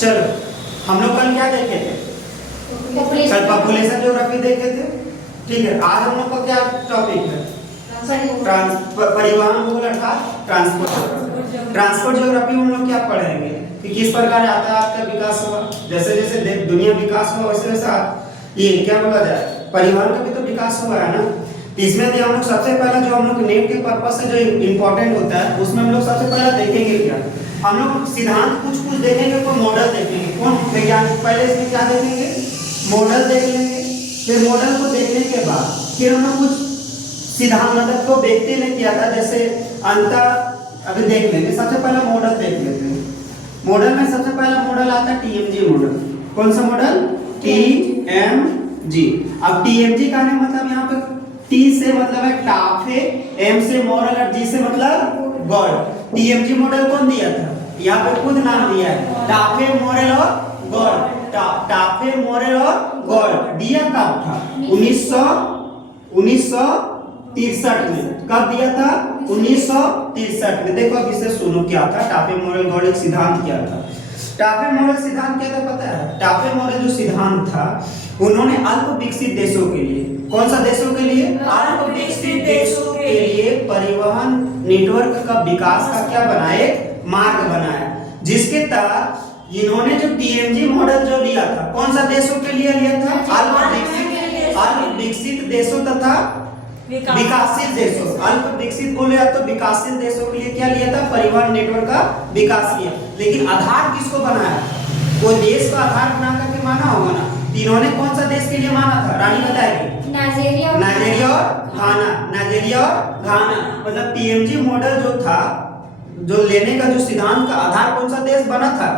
चलो हम लोग कल क्या देखे थे? कल पॉपुलेशन ज्योग्राफी देखे थे। ठीक है, आज हम लोग का क्या टॉपिक है? परिवहन भूगोल अर्थात ट्रांसपोर्ट। ट्रांसपोर्ट ज्योग्राफी में हम लोग क्या पढ़ेंगे कि किस प्रकार यातायात का विकास हुआ, जैसे जैसे दुनिया विकास हुआ वैसे वैसा ये क्या बोला जाए, परिवहन का भी तो विकास हुआ है ना। तो इसमें हम लोग सबसे पहला जो हम लोग नेट के पर्पस से जो इम्पोर्टेंट होता है उसमें हम लोग सबसे पहला देखेंगे क्या, हम लोग सिद्धांत कुछ देखेंगे, कोई मॉडल देखेंगे। कौन वैज्ञानिक पहले इसमें क्या देखेंगे? मॉडल देख लेंगे। फिर मॉडल को देखने के बाद फिर हम लोग कुछ सिद्धांत मतलब को व्यक्ति ने किया था, जैसे अंतर अभी देख लेंगे। सबसे पहला मॉडल देख लेते हैं। मॉडल में सबसे पहला मॉडल आता है टीएमजी मॉडल। कौन सा मॉडल? टीएमजी। अब टीएमजी का मतलब यहाँ पे टी से मतलब है टाफे, एम से मॉडल और जी से मतलब गॉड। टीएमजी मॉडल कौन दिया था? यहाँ पे खुद नाम दिया है, टाफे, मॉडल और गॉड। टाफे, मॉडल और गॉड दिया कब था? 1963 में। कब दिया था? 1963 में। देखो अब इसे सुनो क्या था टाफे, मॉडल, गॉड। एक सिद्धांत क्या था टाफे मॉडल? सिद्धांत क्या था पता है? टाफे मॉडल जो सिद्धांत था उन्होंने अल्प विकसित देशों के लिए, कौन सा देशों के लिए? अल्प विकसित देशों के लिए परिवहन नेटवर्क का विकास का क्या बनाए? मार्ग बनाया, जिसके तहत इन्होंने जो टीएमजी मॉडल जो लिया था, कौन सा देशों के लिए लिया था? अल्प विकसित देशों तथा विकासशील देशों। अल्प विकसित बोले तो विकासशील देशों के लिए क्या लिया था? परिवहन नेटवर्क का विकास किया। लेकिन आधार किसको बनाया? वो देश का आधार बना करके माना होगा ना। इन्होंने कौन सा देश के लिए माना था? रानी बताएगी। नाइजीरिया और घाना। नाइजीरिया और घाना मतलब टीएमजी मॉडल जो था, जो लेने का जो सिद्धांत का आधार कौन सा देश बना था?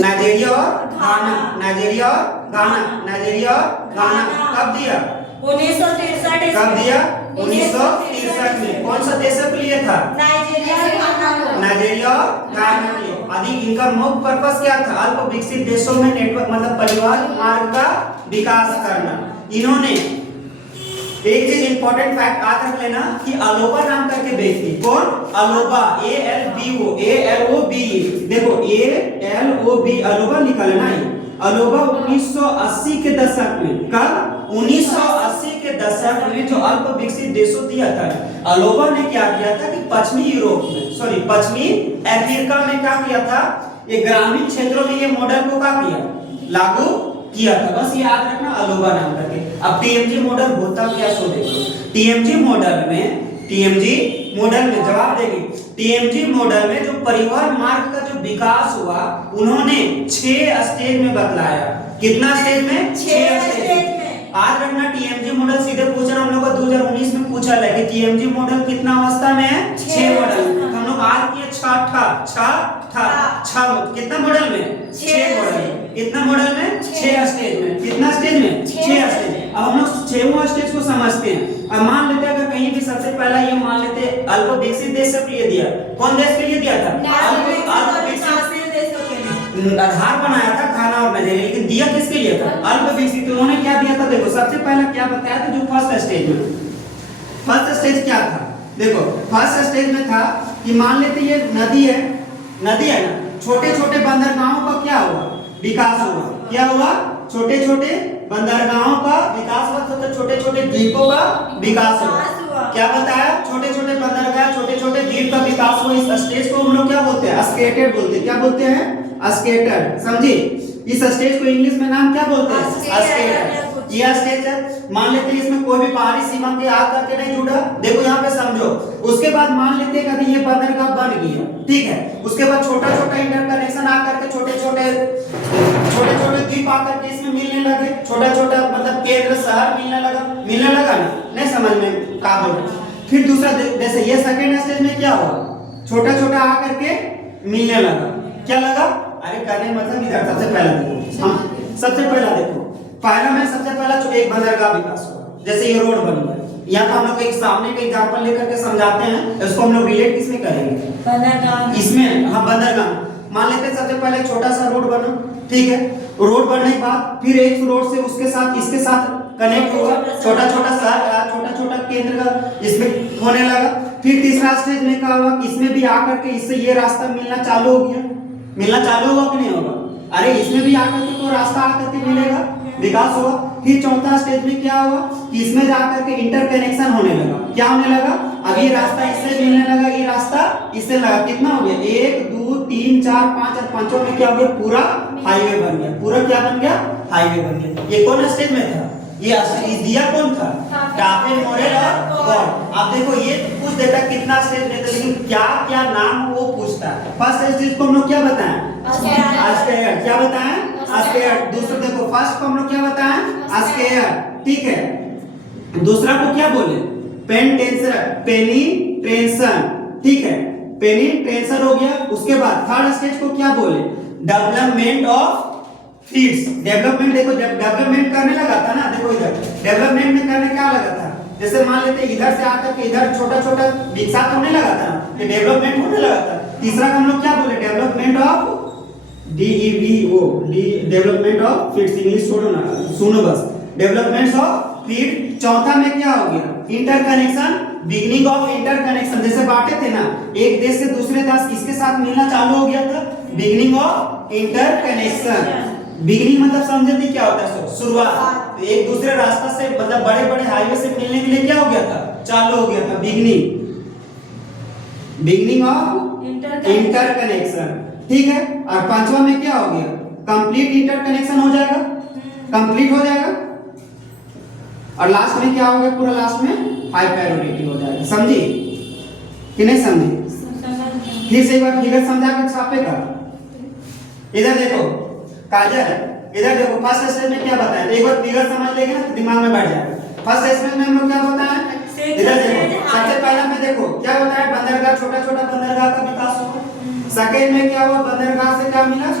नाइजीरिया और घाना। नाइजीरिया और घाना। नाइजीरिया और घाना कब दिया? 1963। कब दिया? 1963 में। कौन सा देश के लिए था? नाइजीरिया और घाना। नाइजीरिया और घाना के लिए। अधिक इनका मुख्य पर्पस क्या था? अल्प विकसित देशों में नेटवर्क मतलब परिवहन मार्ग का विकास करना। इन्होंने एक चीज इंपॉर्टेंट फैक्ट याद रख लेना कि अलोबा नाम करके व्यक्ति, कौन? अलोबा, ALBO, देखो ALOB, अलोबा निकल ना। अलोबा 1980 के दशक में, कब? 1980 के दशक में जो अल्प विकसित देशों दिया था, अलोबा ने क्या किया था कि पश्चिमी यूरोप में, सॉरी पश्चिमी अफ्रीका में क्या किया था? ये ग्रामीण क्षेत्रों में ये मॉडल को क्या किया? लागू किया था। बस याद रखना अलोबा नाम करके। अब टीएमजी मॉडल होता क्या सो देखो। टीएमजी मॉडल में जवाब देगी। टीएमजी मॉडल में जो परिवहन मार्ग का जो विकास हुआ उन्होंने 6 स्टेज में बतलाया। कितना स्टेज में? 6 स्टेज में। आज रखना टीएमजी मॉडल सीधे पूछ रहा हम लोग को 2019 में पूछा है कि टीएमजी मॉडल कितना अवस्था में है? 6 मॉडल। हम लोग आज किए 6 कितना मॉडल में? 6 मॉडल। कितना मॉडल में? 6 स्टेज में। कितना स्टेज में? 6 स्टेज। अब हम लोग 6वां स्टेज को समझते हैं। अब मान लेते हैं अगर कहीं भी सबसे पहला ये मान लेते अल्प विकसित देश के लिए दिया, कौन देश के लिए दिया था? अल्प विकसित देशों के लिए आधार बनाया था घाना और नाइजीरिया, लेकिन दिया किसके लिए था? अल्प विकसित। उन्होंने क्या दिया था? देखो सबसे पहला क्या बताया था? जो फर्स्ट स्टेज में, फर्स्ट स्टेज क्या था? देखो फर्स्ट स्टेज में था कि मान लेते ये नदी है ना, छोटे छोटे बंदरगाहों का क्या हुआ? विकास हुआ। क्या हुआ? छोटे छोटे बंदरगाहों का विकास हुआ, तो छोटे छोटे द्वीपों का विकास हुआ। क्या बताया? छोटे छोटे बंदरगाह, छोटे छोटे द्वीप का विकास हुआ। इस स्टेज को हम लोग क्या बोलते हैं? स्केटेड बोलते हैं। क्या बोलते हैं? स्केटेड। समझे? इस स्टेज को इंग्लिश में नाम क्या बोलते हैं? स्केटेड। यह स्टेज है, मान लेते हैं इसमें कोई भी बाहरी सीमा के आग करके नहीं जुड़ा। देखो यहाँ पे समझो। उसके बाद मान लेते हैं कभी ये बंदरगाह बन गया, ठीक है। उसके बाद छोटा छोटा इंटरकनेक्शन आकर के छोटे छोटे द्वीप आकर के इसमें मिलने लगे। छोटा छोटा मतलब केंद्र शहर मिलने लगा ना। नहीं समझ में का बोल। फिर दूसरा जैसे ये सेकंड स्टेज में क्या हुआ? छोटा छोटा आकर के मिलने लगा। क्या लगा? अरे कहने मतलब इधर सबसे पहला देखो, हम सबसे पहला देखो पहला में सबसे पहला एक बंदरगाह विकास हुआ। जैसे ये रोड बन गया, यहाँ पर हम लोग एक सामने का एग्जांपल लेकर के समझाते हैं। इसको हम लोग रिलेट किसमें करेंगे? बंदरगाह। इसमें हम बंदरगाह मान लेते हैं। सबसे पहले छोटा सा रोड बना, ठीक है। रोड बनने के बाद फिर एक रोड से उसके साथ इसके साथ कनेक्ट हुआ। छोटा छोटा शहर, छोटा छोटा केंद्र का इसमें होने लगा। फिर तीसरा स्टेज में क्या हुआ? इसमें भी आकर के इससे ये रास्ता मिलना चालू हो गया। मिलना चालू हुआ कि नहीं होगा? अरे इसमें भी आकर के तो रास्ता आकर के मिलेगा, विकास होगा। फिर चौथा स्टेज में क्या हुआ कि इसमें जाकर के इंटरकनेक्शन होने लगा। क्या होने लगा? अब ये रास्ता इससे मिलने लगा, ये रास्ता इससे लगा। कितना हो गया? 1 2 3 4 5 और पांचों में क्या हो गया? पूरा हाईवे बन गया। पूरा क्या बन गया? हाईवे बन गया। ये कौन स्टेज में था? ये दिया कौन था? टाफे, मॉडल और गॉड। अब देखो ये पूछ देता कितना स्टेज में था, लेकिन क्या क्या नाम वो पूछता है। फर्स्ट स्टेज को हम लोग क्या बताएं? अस्टेयर। क्या बताएं? अस्टेयर। दूसरा देखो फर्स्ट को हम लोग क्या बताएं? अस्टेयर, ठीक है। दूसरा को क्या बोले? पेनिट्रेशन, ठीक है, पेनिट्रेशन हो गया। उसके बाद थर्ड स्टेज को क्या बोले? Development of feeds. डेवलपमेंट, देखो जब डेवलपमेंट करने लगा था ना, देखो इधर डेवलपमेंट में करने क्या लगा था? जैसे मान लेते इधर से आकर के इधर छोटा छोटा विकसित होने लगा था, ये डेवलपमेंट होने लगा था। तीसरा का हम लोग क्या बोले? Development of DEVO, development of feeds. English छोड़ो ना, सुनो बस। Development of feed. चौथा में क्या हो गया? Interconnection, beginning of interconnection. जैसे बांटे थे ना, एक देश से दूसरे देश किसके साथ मिलना चालू हो गया था? Beginning of interconnection. बिगिनिंग मतलब समझे थे क्या होता है? शुरुआत। एक दूसरे रास्ता से मतलब बड़े बड़े हाईवे से मिलने के लिए क्या हो गया था? चालू हो गया था बिगिनिंग, बिगिनिंग ऑफ इंटरकनेक्शन, ठीक है। और पांचवा में क्या हो गया? कंप्लीट इंटरकनेक्शन हो जाएगा, कंप्लीट हो जाएगा। और लास्ट में क्या होगा? पूरा लास्ट में हाई प्रायोरिटी हो जाएगा। समझी कि नहीं समझी? फिर से एक बार फिगर समझा के छापेगा। इधर देखो काजल, इधर देखो फर्स्ट स्टेज में क्या बताया? एक बार फिगर समझ लेंगे ना तो दिमाग में बैठ जाएगा। फर्स्ट स्टेज में हम लोग क्या बताया? इधर देखो सबसे पहला में देखो क्या बताया? बंदरगाह, छोटा छोटा बंदरगाह का विकास होगा। सेकंड में क्या हुआ? बंदरगाह से क्या मिला?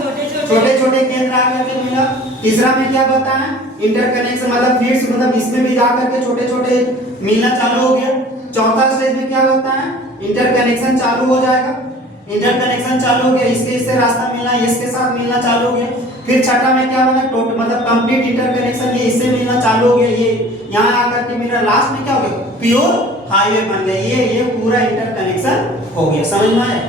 छोटे छोटे केंद्र आकर के मिला। तीसरा में क्या बताया? इंटरकनेक्शन मतलब फीड्स, मतलब इसमें भी जाकर के छोटे छोटे मिलना चालू हो गया। चौथा स्टेज में क्या बताया? इंटरकनेक्शन चालू हो जाएगा। इंटरकनेक्शन चालू हो गया, इसके इससे रास्ता मिलना, इसके साथ मिलना चालू हो गया। फिर छठा में क्या बना? टोटल मतलब कंप्लीट इंटरकनेक्शन, ये इससे मिलना चालू हो गया, ये यहाँ आकर के मिल रहा। लास्ट में क्या हो गया? प्योर हाईवे बन गया। ये पूरा इंटरकनेक्शन हो गया। समझ में आया?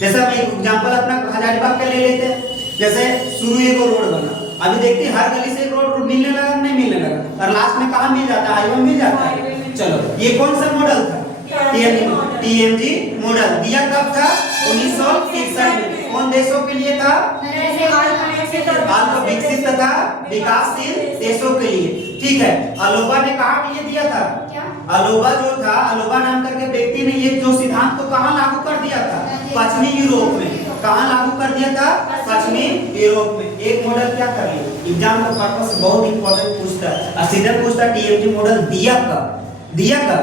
जैसे हम एक एग्जांपल अपना हजारीबाग का ले लेते हैं। जैसे शुरू एक रोड बना, अभी देखते हैं हर गली से एक रोड मिलने लगा, नहीं मिलने लगा, और लास्ट में कहाँ मिल जाता है? हाईवे मिल जाता है। चलो ये कौन सा मॉडल था? TMG model. दिया कब था? 1963 में। कौन देशों के लिए था? अल्प विकसित तथा विकासशील देशों के लिए, ठीक है। अलोबा ने कहा के लिए दिया था? अलोबा जो था, अलोबा नाम करके व्यक्ति ने ये जो सिद्धांत को कहाँ लागू कर दिया था? पश्चिमी यूरोप में। कहाँ लागू कर दिया था? पश्चिमी यूरोप में। एक मॉडल क्या कर लिया? एग्जाम का पर्पस बहुत इंपॉर्टेंट पूछता है, सीधा पूछता है TMG मॉडल दिया कब? दिया कब?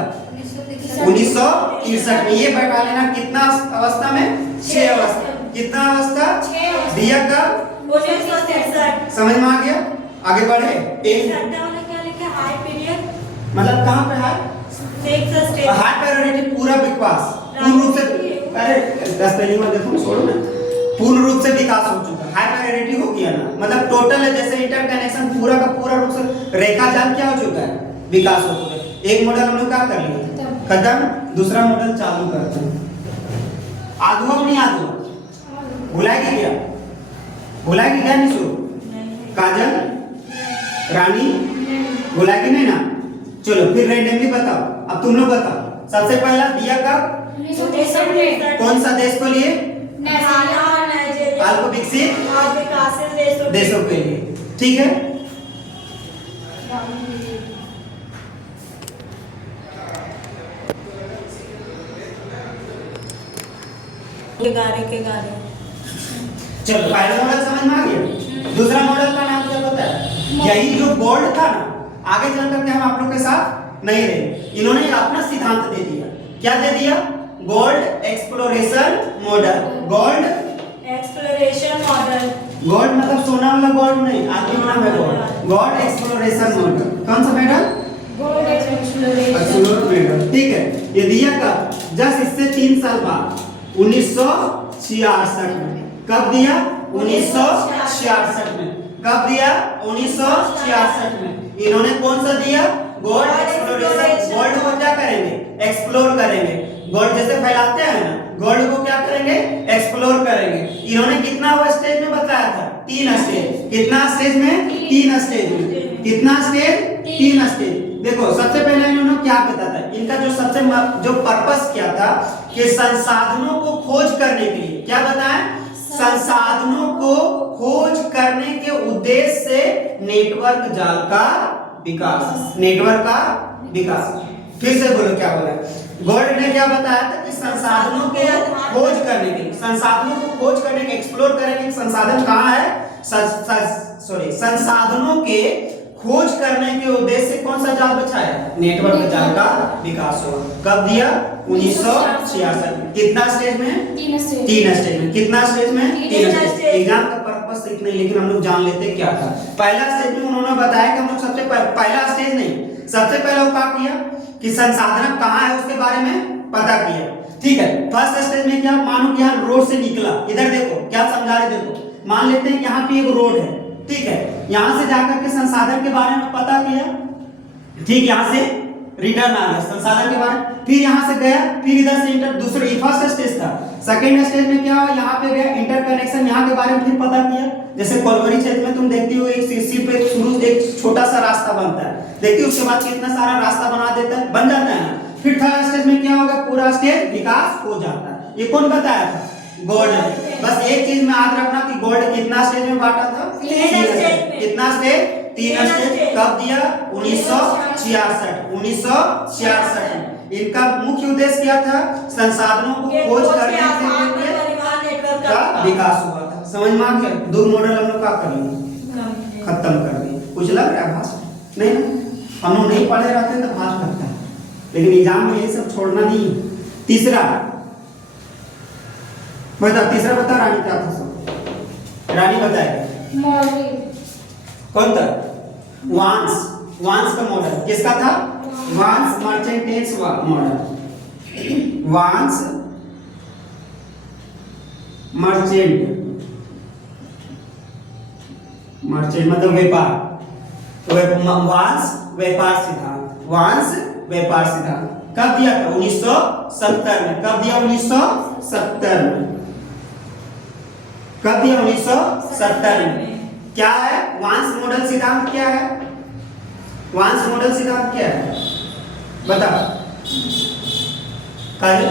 1963 में। ये बैठा लेना कितना अवस्था में? 6 अवस्था। कितना अवस्था? दिया कब? 1963। समझ में आ गया? आगे बढ़े। एक मतलब कहाँ पे है? हाई प्रायोरिटी, पूरा विकास पूर्ण रूप से, अरे 10 स्पेलिंग में देखो, छोड़ो ना, पूर्ण रूप से विकास हो चुका। हाई प्रायोरिटी हो गया ना, मतलब टोटल है। जैसे इंटरकनेक्शन पूरा का पूरा रूप से रेखा जाल क्या हो चुका है? विकास हो चुका है। एक मॉडल हम लोग क्या कर लिया? खत्म। दूसरा मॉडल चालू करते हैं। आधुआ नहीं आधुआ? भुलाएगी क्या? भुलाएगी क्या? नहीं शुरू काजल रानी भुलाएगी नहीं ना? चलो फिर रैंडमली बताओ। अब तुम लोग बताओ। सबसे पहला दिया कब? कौन सा देश को लिए? अल्प विकसित देशों के लिए, ठीक है। चलो पहला मॉडल समझ में आ गया। दूसरा मॉडल का नाम क्या पता है? यही जो गोल्ड था ना, आगे चल करके हम आप लोग के साथ नहीं रहे, इन्होंने अपना सिद्धांत दे दिया। क्या दे दिया? Gold exploration model. Gold exploration model. Gold मतलब सोना वाला गोल्ड नहीं, आगे नाम है गोल्ड। Gold exploration model. कौन सा मॉडल? गोल्ड एक्सप्लोरेशन मॉडल, ठीक है। ये दिया कब? जस्ट इससे 3 साल बाद 1966 में। कब दिया? 1966 में। कब दिया? 1966 में। इन्होंने कौन सा दिया? Gold exploration. गोल्ड को क्या करेंगे? एक्सप्लोर करेंगे। गोल्ड जैसे फैलाते हैं ना, गोल्ड को क्या करेंगे, एक्सप्लोर करेंगे। इन्होंने कितना वो स्टेज में बताया था, 3 स्टेज। कितना स्टेज में, 3 स्टेज में। कितना स्टेज, 3 स्टेज। देखो सबसे पहले इन्होंने क्या बताया था, इनका जो सबसे जो पर्पस क्या था कि संसाधनों को खोज करने के लिए, क्या बताया, संसाधनों को खोज करने के उद्देश्य से नेटवर्क जाल का विकास, नेटवर्क का विकास। फिर से बोलो क्या बोला, गोल्ड ने क्या बताया था कि संसाधनों के खोज करने के लिए, संसाधनों को खोज करने के, एक्सप्लोर करने के संसाधन कहाँ है, संसाधनों के खोज करने के उद्देश्य से कौन सा जाल बचा है, नेटवर्क जाल का विकास हुआ। कब दिया, 1966 में। कितना स्टेज में, 3 स्टेज में। कितना स्टेज में, 3 स्टेज। एग्जाम का पर्पस इतना, लेकिन हम लोग जान लेते क्या था। पहला स्टेज में उन्होंने बताया कि हम लोग सबसे पहला स्टेज नहीं, सबसे पहले वो क्या किया कि संसाधन कहाँ है उसके बारे में पता किया, ठीक है। फर्स्ट स्टेज में क्या, मानो कि यहाँ रोड से निकला, इधर देखो क्या समझा रहे, देखो मान लेते हैं यहाँ पे एक रोड है, ठीक है। यहाँ से जाकर के संसाधन के बारे में पता किया, ठीक, यहाँ से रिटर्न आ गया संसाधन के बारे में, फिर यहाँ से गया, फिर इधर से इंटर, दूसरे फर्स्ट स्टेज था। सेकंड स्टेज में क्या हुआ, यहाँ पे गया, इंटरकनेक्शन यहाँ के बारे में फिर पता किया। जैसे कोलवरी क्षेत्र में तुम देखती हो एक सिर्फ एक शुरू एक छोटा सा रास्ता बनता है, देखती हो, उसके बाद कितना सारा रास्ता बना देता है, बन जाता है। फिर थर्ड स्टेज में क्या होगा, पूरा स्टेज विकास हो जाता है। ये कौन बताया था, गोल्ड ने। बस एक चीज में याद रखना कि गोल्ड कितना स्टेज में बांटा था, 3 स्टेज। कितना स्टेज, 3 स्टेज। कब दिया, 1966। 1966 में। इनका मुख्य उद्देश्य क्या था, संसाधनों को खोज करने के लिए का विकास हुआ था। समझ में आ गया, 2 मॉडल हम लोग का कर लिए, खत्म कर दिए। कुछ लग रहा है भाषण नहीं ना, हम लोग नहीं पढ़े रहते तो भाषण करते हैं, लेकिन एग्जाम में ये सब छोड़ना नहीं। तीसरा बता, तीसरा बता रानी क्या था, सब रानी बताएगा। कौन था, वांस, वांस का मॉडल किसका था, वांस मर्चेंटेज मॉडल। वांस मर्चेंट, मर्चेंट मतलब व्यापार, वांस व्यापार सिद्धांत, वांस व्यापार सिद्धांत। कब दिया था, 1970 में। कब दिया, 1970 में। कब दिया, 1970 में। क्या है वांस मॉडल सिद्धांत, क्या है वांस मॉडल सिद्धांत, क्या है बता काजल,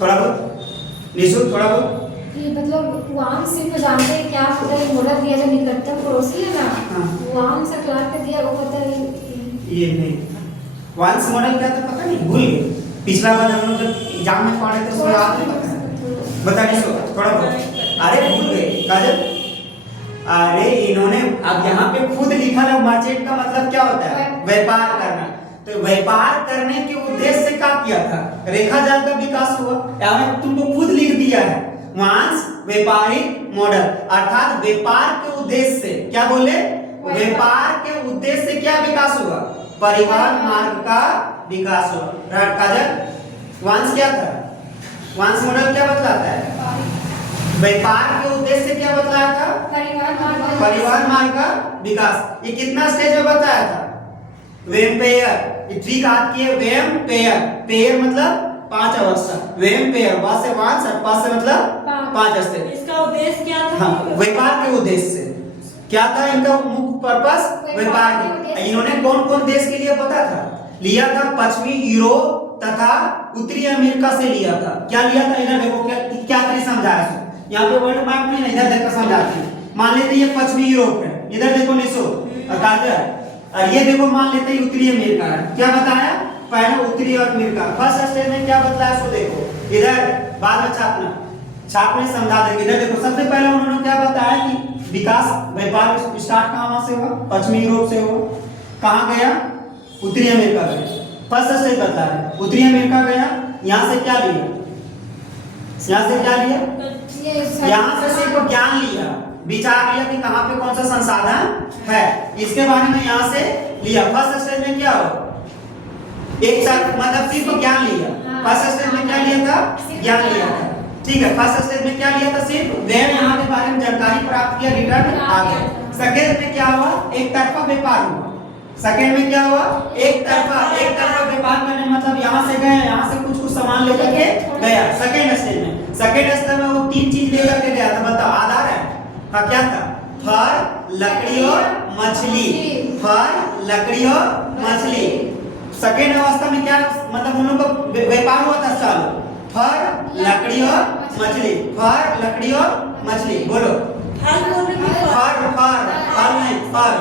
थोड़ा बहुत निशु, थोड़ा बहुत। ये मतलब वांस सिर्फ जानते हैं क्या पता है, मॉडल दिया जो निकटतम पड़ोसी है ना, वांस से क्लास के दिया वो पता है। ये नहीं, वांस मॉडल क्या था पता नहीं, भूल गए। पिछला बार हम लोग जब एग्जाम में पढ़े थे उसमें याद नहीं बता निशु, थोड़ा बहुत। अरे भूल गए काजल, अरे इन्होंने अब यहाँ पे खुद लिखा है, मर्चेंट का मतलब क्या होता है, व्यापार करना। तो व्यापार करने के उद्देश्य से क्या किया था, रेखा जाल का विकास हुआ। यहाँ तुमको खुद लिख दिया है, वांस व्यापारिक मॉडल, अर्थात व्यापार के उद्देश्य से, क्या बोले, व्यापार के उद्देश्य से क्या विकास हुआ, परिवहन मार्ग का विकास हुआ। काजल वांस क्या था, वांस मॉडल क्या बतलाता है, व्यापार के उद्देश्य से क्या बतलाया था, परिवहन मार्ग का विकास। ये कितना स्टेज में बताया था, वेम्पेयर, ये ट्रिक याद किए, वेम्पेयर, पेयर मतलब 5 अवस्था, वेम्पेयर, वा से वांस, पा से मतलब 5 स्टेज। इसका उद्देश्य क्या था, हाँ, व्यापार के उद्देश्य से क्या था, इनका मुख्य पर्पस व्यापार के। इन्होंने कौन कौन देश के लिए पता था, लिया था पश्चिमी यूरोप तथा उत्तरी अमेरिका से लिया था। क्या लिया था, इधर देखो क्या समझाया, यहाँ पे वर्ल्ड मैप में इधर देखकर समझाते हैं। मान लेते ये पश्चिमी यूरोप है, इधर देखो निशो और काजल, और ये देखो मान लेते हैं उत्तरी अमेरिका है। क्या बताया, पहले उत्तरी और अमेरिका। फर्स्ट स्टेज में क्या बतलाया सो देखो, इधर बाद में छापने समझा देंगे। इधर देखो सबसे पहले उन्होंने क्या बताया कि विकास व्यापार स्टार्ट कहाँ से हुआ, पश्चिमी यूरोप से हुआ। कहाँ गया, उत्तरी अमेरिका गया। फर्स्ट स्टेज बताया, उत्तरी अमेरिका गया, यहाँ से क्या लिया, यहाँ से क्या लिया, यहाँ से सिर्फ ज्ञान लिया, विचार लिया कि कहाँ पे कौन सा संसाधन है, इसके बारे में यहाँ से लिया। फर्स्ट स्टेज में क्या हो, एक साथ मतलब सिर्फ ज्ञान लिया। फर्स्ट स्टेज में क्या लिया था, ज्ञान लिया था, ठीक है। फर्स्ट स्टेज में क्या लिया था, सिर्फ व्यय यहाँ के बारे में जानकारी प्राप्त किया, रिटर्न आ गया। सेकेंड में क्या हुआ, एक तरफा व्यापार हुआ। सेकंड में क्या हुआ, एक तरफा व्यापार करने मतलब यहाँ से गए, यहाँ से कुछ सामान लेकर के गया। सेकंड स्टेज में वो 3 चीज लेकर के गया था, बताओ आधार है। हाँ क्या था, फल, लकड़ी और मछली। फल, लकड़ी और मछली। सेकंड अवस्था में क्या मतलब उन लोगों का व्यापार हुआ था चालू, फल, लकड़ी और मछली। फल, लकड़ी और मछली, बोलो। फल बोल रही है, फल नहीं, फल,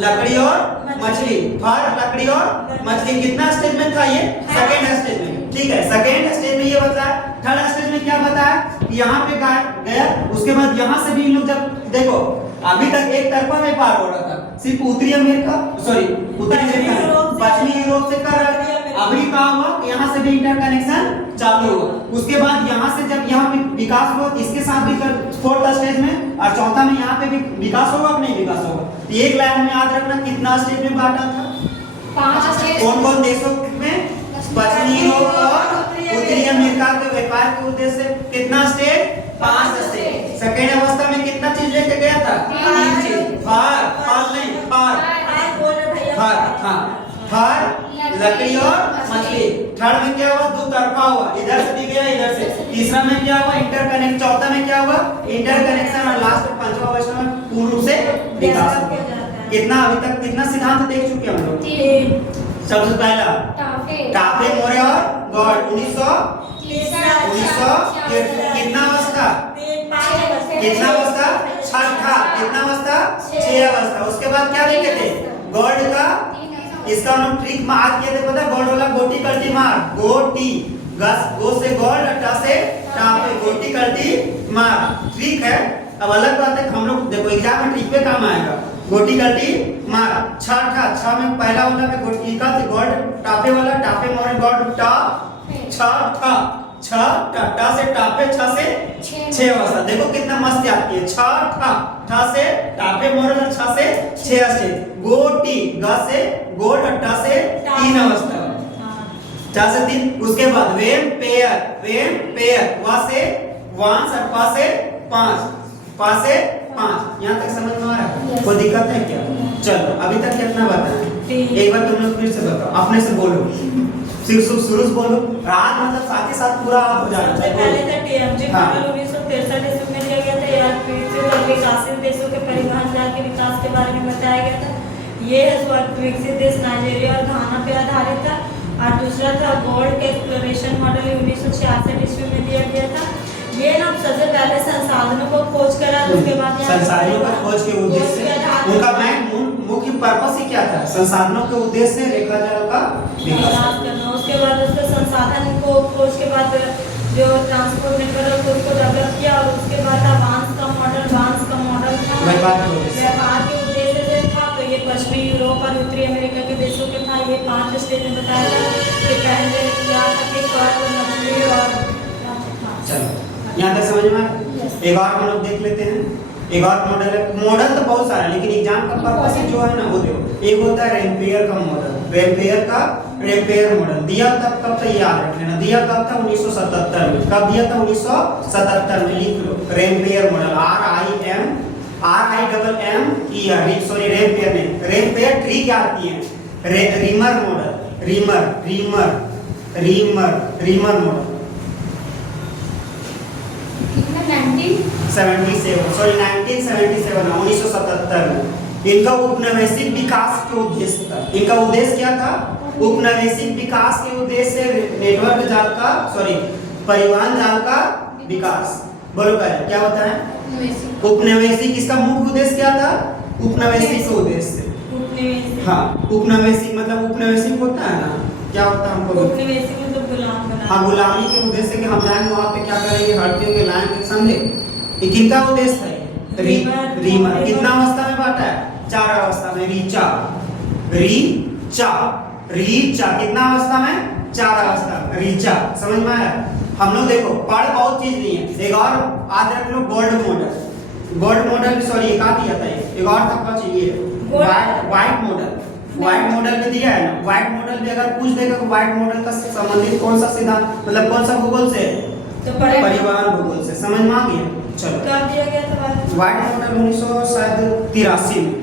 लकड़ी और मछली। फल, लकड़ी और मछली। कितना स्टेज में था ये, सेकंड स्टेज में, ठीक है। सेकंड स्टेज में ये बताया। थर्ड स्टेज में क्या बताया, यहाँ पे गया, उसके बाद यहाँ से भी लोग जब देखो अभी तक एक तरफा व्यापार हो रहा था, सिर्फ उत्तरी अमेरिका पश्चिमी यूरोप से कर रहा था। अभी क्या हुआ, यहाँ से भी इंटरकनेक्शन चालू हुआ। उसके बाद यहाँ से जब यहाँ पे विकास हुआ, इसके साथ भी फोर्थ स्टेज में और चौथा में यहाँ पे भी विकास होगा कि नहीं विकास होगा। तो एक लाइन में याद रखना कितना स्टेज में बांटा था, 5 स्टेज। कौन देशों में, पश्चिमी यूरोप और उत्तरी अमेरिका के व्यापार के उद्देश्य से कितना स्टेज, 5 स्टेज। सेकेंड अवस्था में कितना चीज लेके गया था, 3 चीज। फल, लकड़ी और मछली। थर्ड में क्या हुआ, 2 तरफा हुआ, इधर से भी गया इधर से। तीसरा में क्या हुआ, इंटरकनेक्ट। चौथा में क्या हुआ, इंटरकनेक्शन। और लास्ट में पांचवा अवस्था में पूर्ण रूप से विकास हो गया। कितना अभी तक कितना सिद्धांत देख चुके हम लोग। सबसे पहला टाफे, मोरे और गॉड 1900 कितना अवस्था, कितना अवस्था, छठा। कितना अवस्था, 6 अवस्था। उसके बाद क्या देखे थे, गॉड का इसका हम ट्रिक मार किए थे, पता है, गॉड वाला गोटी कल्टी मार, गोटी गो से गॉड, टा से टापे, गोटी कल्टी मार, ट्रिक है। अब अलग बात है, हम लोग देखो एग्जाम में ट्रिक पे काम आएगा, गोटी कल्टी मार। छह में पहला वाला में गोटी का गॉड, टापे वाला, टापे मोरे गॉड, टा टा से टापे, 6 से 6 अवस्था। देखो कितना मस्त याद किए, ठा से टापे मोरे, 6 से 6 से गोटी, ग से गोड, टा से 3 अवस्था, 4 से 3। उसके बाद वेम पेयर, वा से वांस और पा से 5, यहाँ तक समझ में आ रहा है, कोई दिक्कत है क्या। चलो अभी तक कितना बताया, एक बार तुम लोग फिर से बताओ, अपने से बोलो, शुरू से बोलो। रात मतलब साथ ही साथ पूरा हो जाना चाहिए। पहले था टीएमजी मॉडल 1963 ईस्वी में दिया गया था। यह विकासशील देशों के परिवहन जाल के विकास के बारे में बताया गया था। ये विकसित देश नाइजीरिया और घाना पे आधारित था। और दूसरा था गोल्ड एक्सप्लोरेशन मॉडल 1966 ईस्वी में दिया गया था। ये ना सबसे पहले संसाधनों को खोज करा, उसके बाद संसाधनों को खोज के उद्देश्य उनका मुख्य पर्पस ही क्या था, संसाधनों के उद्देश्य से रेखा जाल का विकास करना। उसके बाद उसके संसाधन को खोज के बाद जो ट्रांसपोर्ट नेटवर्क उसको डेवलप किया। और उसके बाद वांस का मॉडल था व्यापार के उद्देश्य से था। तो ये पश्चिमी यूरोप और उत्तरी अमेरिका के देशों के था। ये 5 स्टेज में बताया था कि पहले क्या था कि फल, मछली और चलो यहाँ तक समझ में। एक और हम लोग देख लेते हैं, एक और मॉडल है। मॉडल तो बहुत सारा है, लेकिन एग्जाम का पर्पस जो है ना वो देखो, एक होता है रैम्पियर का मॉडल। रैम्पियर मॉडल दिया तब कब था याद रख लेना, दिया कब था 1977 में। कब दिया था 1977 में, लिख लो रैम्पियर मॉडल, रैम्पियर ट्री क्या आती है, रीमर मॉडल, रीमर मॉडल 1977 में। इनका उपनिवेशिक विकास के उद्देश्य था। इनका उद्देश्य क्या था, उपनिवेशिक विकास के उद्देश्य से नेटवर्क जाल का परिवहन जाल का विकास। बोलो क्या होता है उपनिवेशिक, इसका मुख्य उद्देश्य क्या था, उपनिवेशिक के उद्देश्य से। हाँ उपनिवेशिक मतलब उपनिवेशिक होता है ना, क्या होता है हमको, उपनिवेशिक मतलब गुलाम बना। हाँ गुलामी के उद्देश्य से कि हम जाएंगे वहाँ पे क्या करेंगे, हड़पेंगे, लाएंगे, समझे। ये किनका उद्देश्य है, रीमर। कितना अवस्था में बांटा है, 4 अवस्था में। रीचा कितना अवस्था में, 4 अवस्था, रीचा। समझ में आया। हम लोग देखो पढ़ बहुत चीज नहीं है। एक और याद रख लो, गोल्ड मॉडल सॉरी एक आ दिया था, एक और था चाहिए व्हाइट मॉडल भी दिया है ना। व्हाइट मॉडल भी अगर पूछ देगा तो व्हाइट मॉडल का संबंधित कौन सा सिद्धांत, मतलब कौन सा भूगोल से, तो परिवहन भूगोल से। समझ में आ गया। चलो कब दिया गया था व्हाइट मॉडल 1983 में,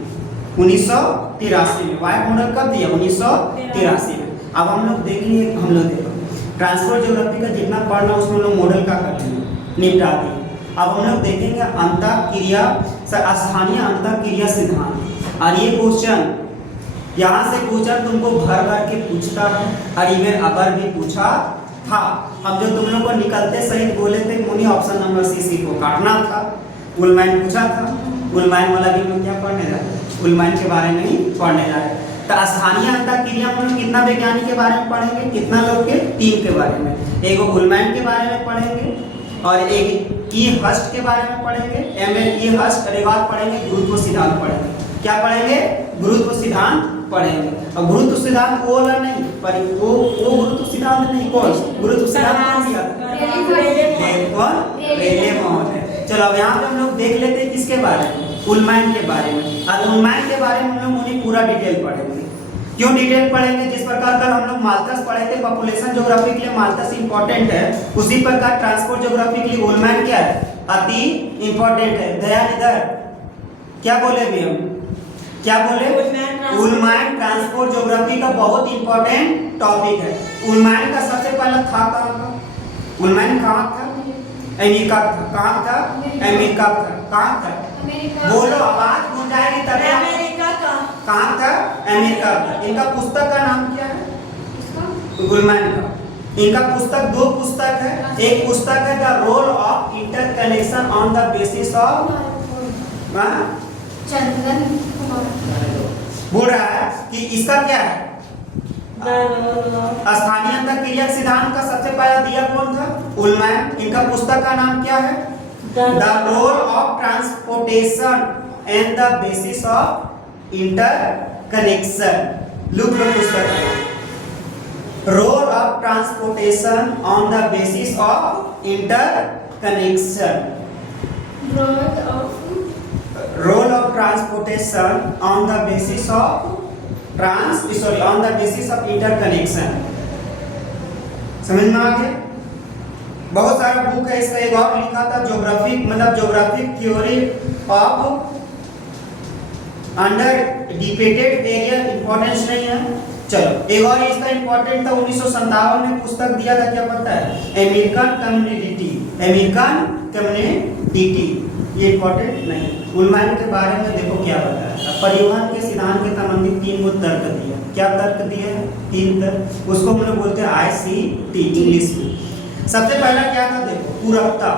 1983 में। वाइट मॉडल कब दिया? 1983 में। अब हम लोग देखेंगे, देखो ट्रांसपोर्ट ज्योग्राफी का जितना पढ़ना उसमें हम लोग मॉडल का कर लेंगे, निपटा दिए। अब हम लोग देखेंगे अंतःक्रिया, स्थानीय अंतःक्रिया सिद्धांत। और ये क्वेश्चन यहाँ से क्वेश्चन तुमको भर भर के पूछता है, और इवन अबर भी पूछा था। अब जो तुम लोग को निकलते सहित बोले थे मुनि ऑप्शन नंबर सी को काटना था। उलमैन पूछा था, उलमैन वाला भी हम लोग क्या पढ़ने जा रहे हैं? उलमैन के बारे में ही पढ़ने जा रहे हैं। तो स्थानीय अंतःक्रिया में कितना वैज्ञानिक के बारे में पढ़ेंगे, कितना लोग के? 3 के बारे में। एक उलमैन के बारे में पढ़ेंगे, और एक ई हस्ट के बारे में पढ़ेंगे, ई हस्ट। और एक बार पढ़ेंगे गुरुत्व सिद्धांत पढ़ेंगे। क्या पढ़ेंगे? गुरुत्व सिद्धांत पढ़ेंगे। और गुरुत्व सिद्धांत वो वाला नहीं, पर वो गुरुत्व सिद्धांत नहीं, कौन गुरुत्व सिद्धांत कौन दिया? चलो अब यहाँ पे हम लोग देख लेते हैं किसके बारे में? उलमैन के बारे में। और उलमैन के बारे में हम लोग उन्हें पूरा डिटेल पढ़ेंगे। क्यों डिटेल पढ़ेंगे? जिस प्रकार कल हम लोग माल्थस पढ़े थे, पॉपुलेशन ज्योग्राफी के लिए माल्थस इंपॉर्टेंट है, उसी प्रकार ट्रांसपोर्ट ज्योग्राफी के लिए उलमैन क्या है? अति इंपॉर्टेंट है। दयान इधर क्या बोले भी हम? क्या बोले? उलमैन ट्रांसपोर्ट ज्योग्राफी का बहुत इंपॉर्टेंट टॉपिक है। उलमैन का सबसे पहला था कहाँ का? उलमैन कहाँ था? अमेरिका था। कहाँ था? अमेरिका था। कहाँ था? बोलो, आवाज गूंज जाएगी तब। अमेरिका का। कहाँ था? अमेरिका था। इनका पुस्तक का नाम क्या है? उलमैन का। इनका पुस्तक 2 पुस्तक है। एक पुस्तक है the role of interconnection on the basis of, Chandan बोल रहा है कि इसका क्या है? स्थानीय अंतःक्रिया सिद्धांत का सबसे पहला दिया कौन था? उलमैन। इनका पुस्तक का नाम क्या है? The role of transportation and the basis of interconnection. Look लो पुस्तक का, role of transportation on the basis of interconnection. Role of transportation on the basis of on the basis of interconnection। समझ में आ गया? बहुत सारा बुक है इसका। एक और लिखा था ज्योग्राफिक, मतलब geographic theory of under depleted area. Importance नहीं है। चलो एक और इसका इंपॉर्टेंट था, 1957 में पुस्तक दिया था, क्या पता है? American community. अमेरिकन कम्युनिटी, ये इंपॉर्टेंट नहीं। उलमैन के बारे में देखो क्या बताया था। परिवहन के सिद्धांत के संबंधित 3 तर्क दिया। क्या तर्क दिए? 3 तर्क। उसको हम लोग बोलते हैं ICT इंग्लिश में। सबसे पहला क्या था? देखो पूरकता।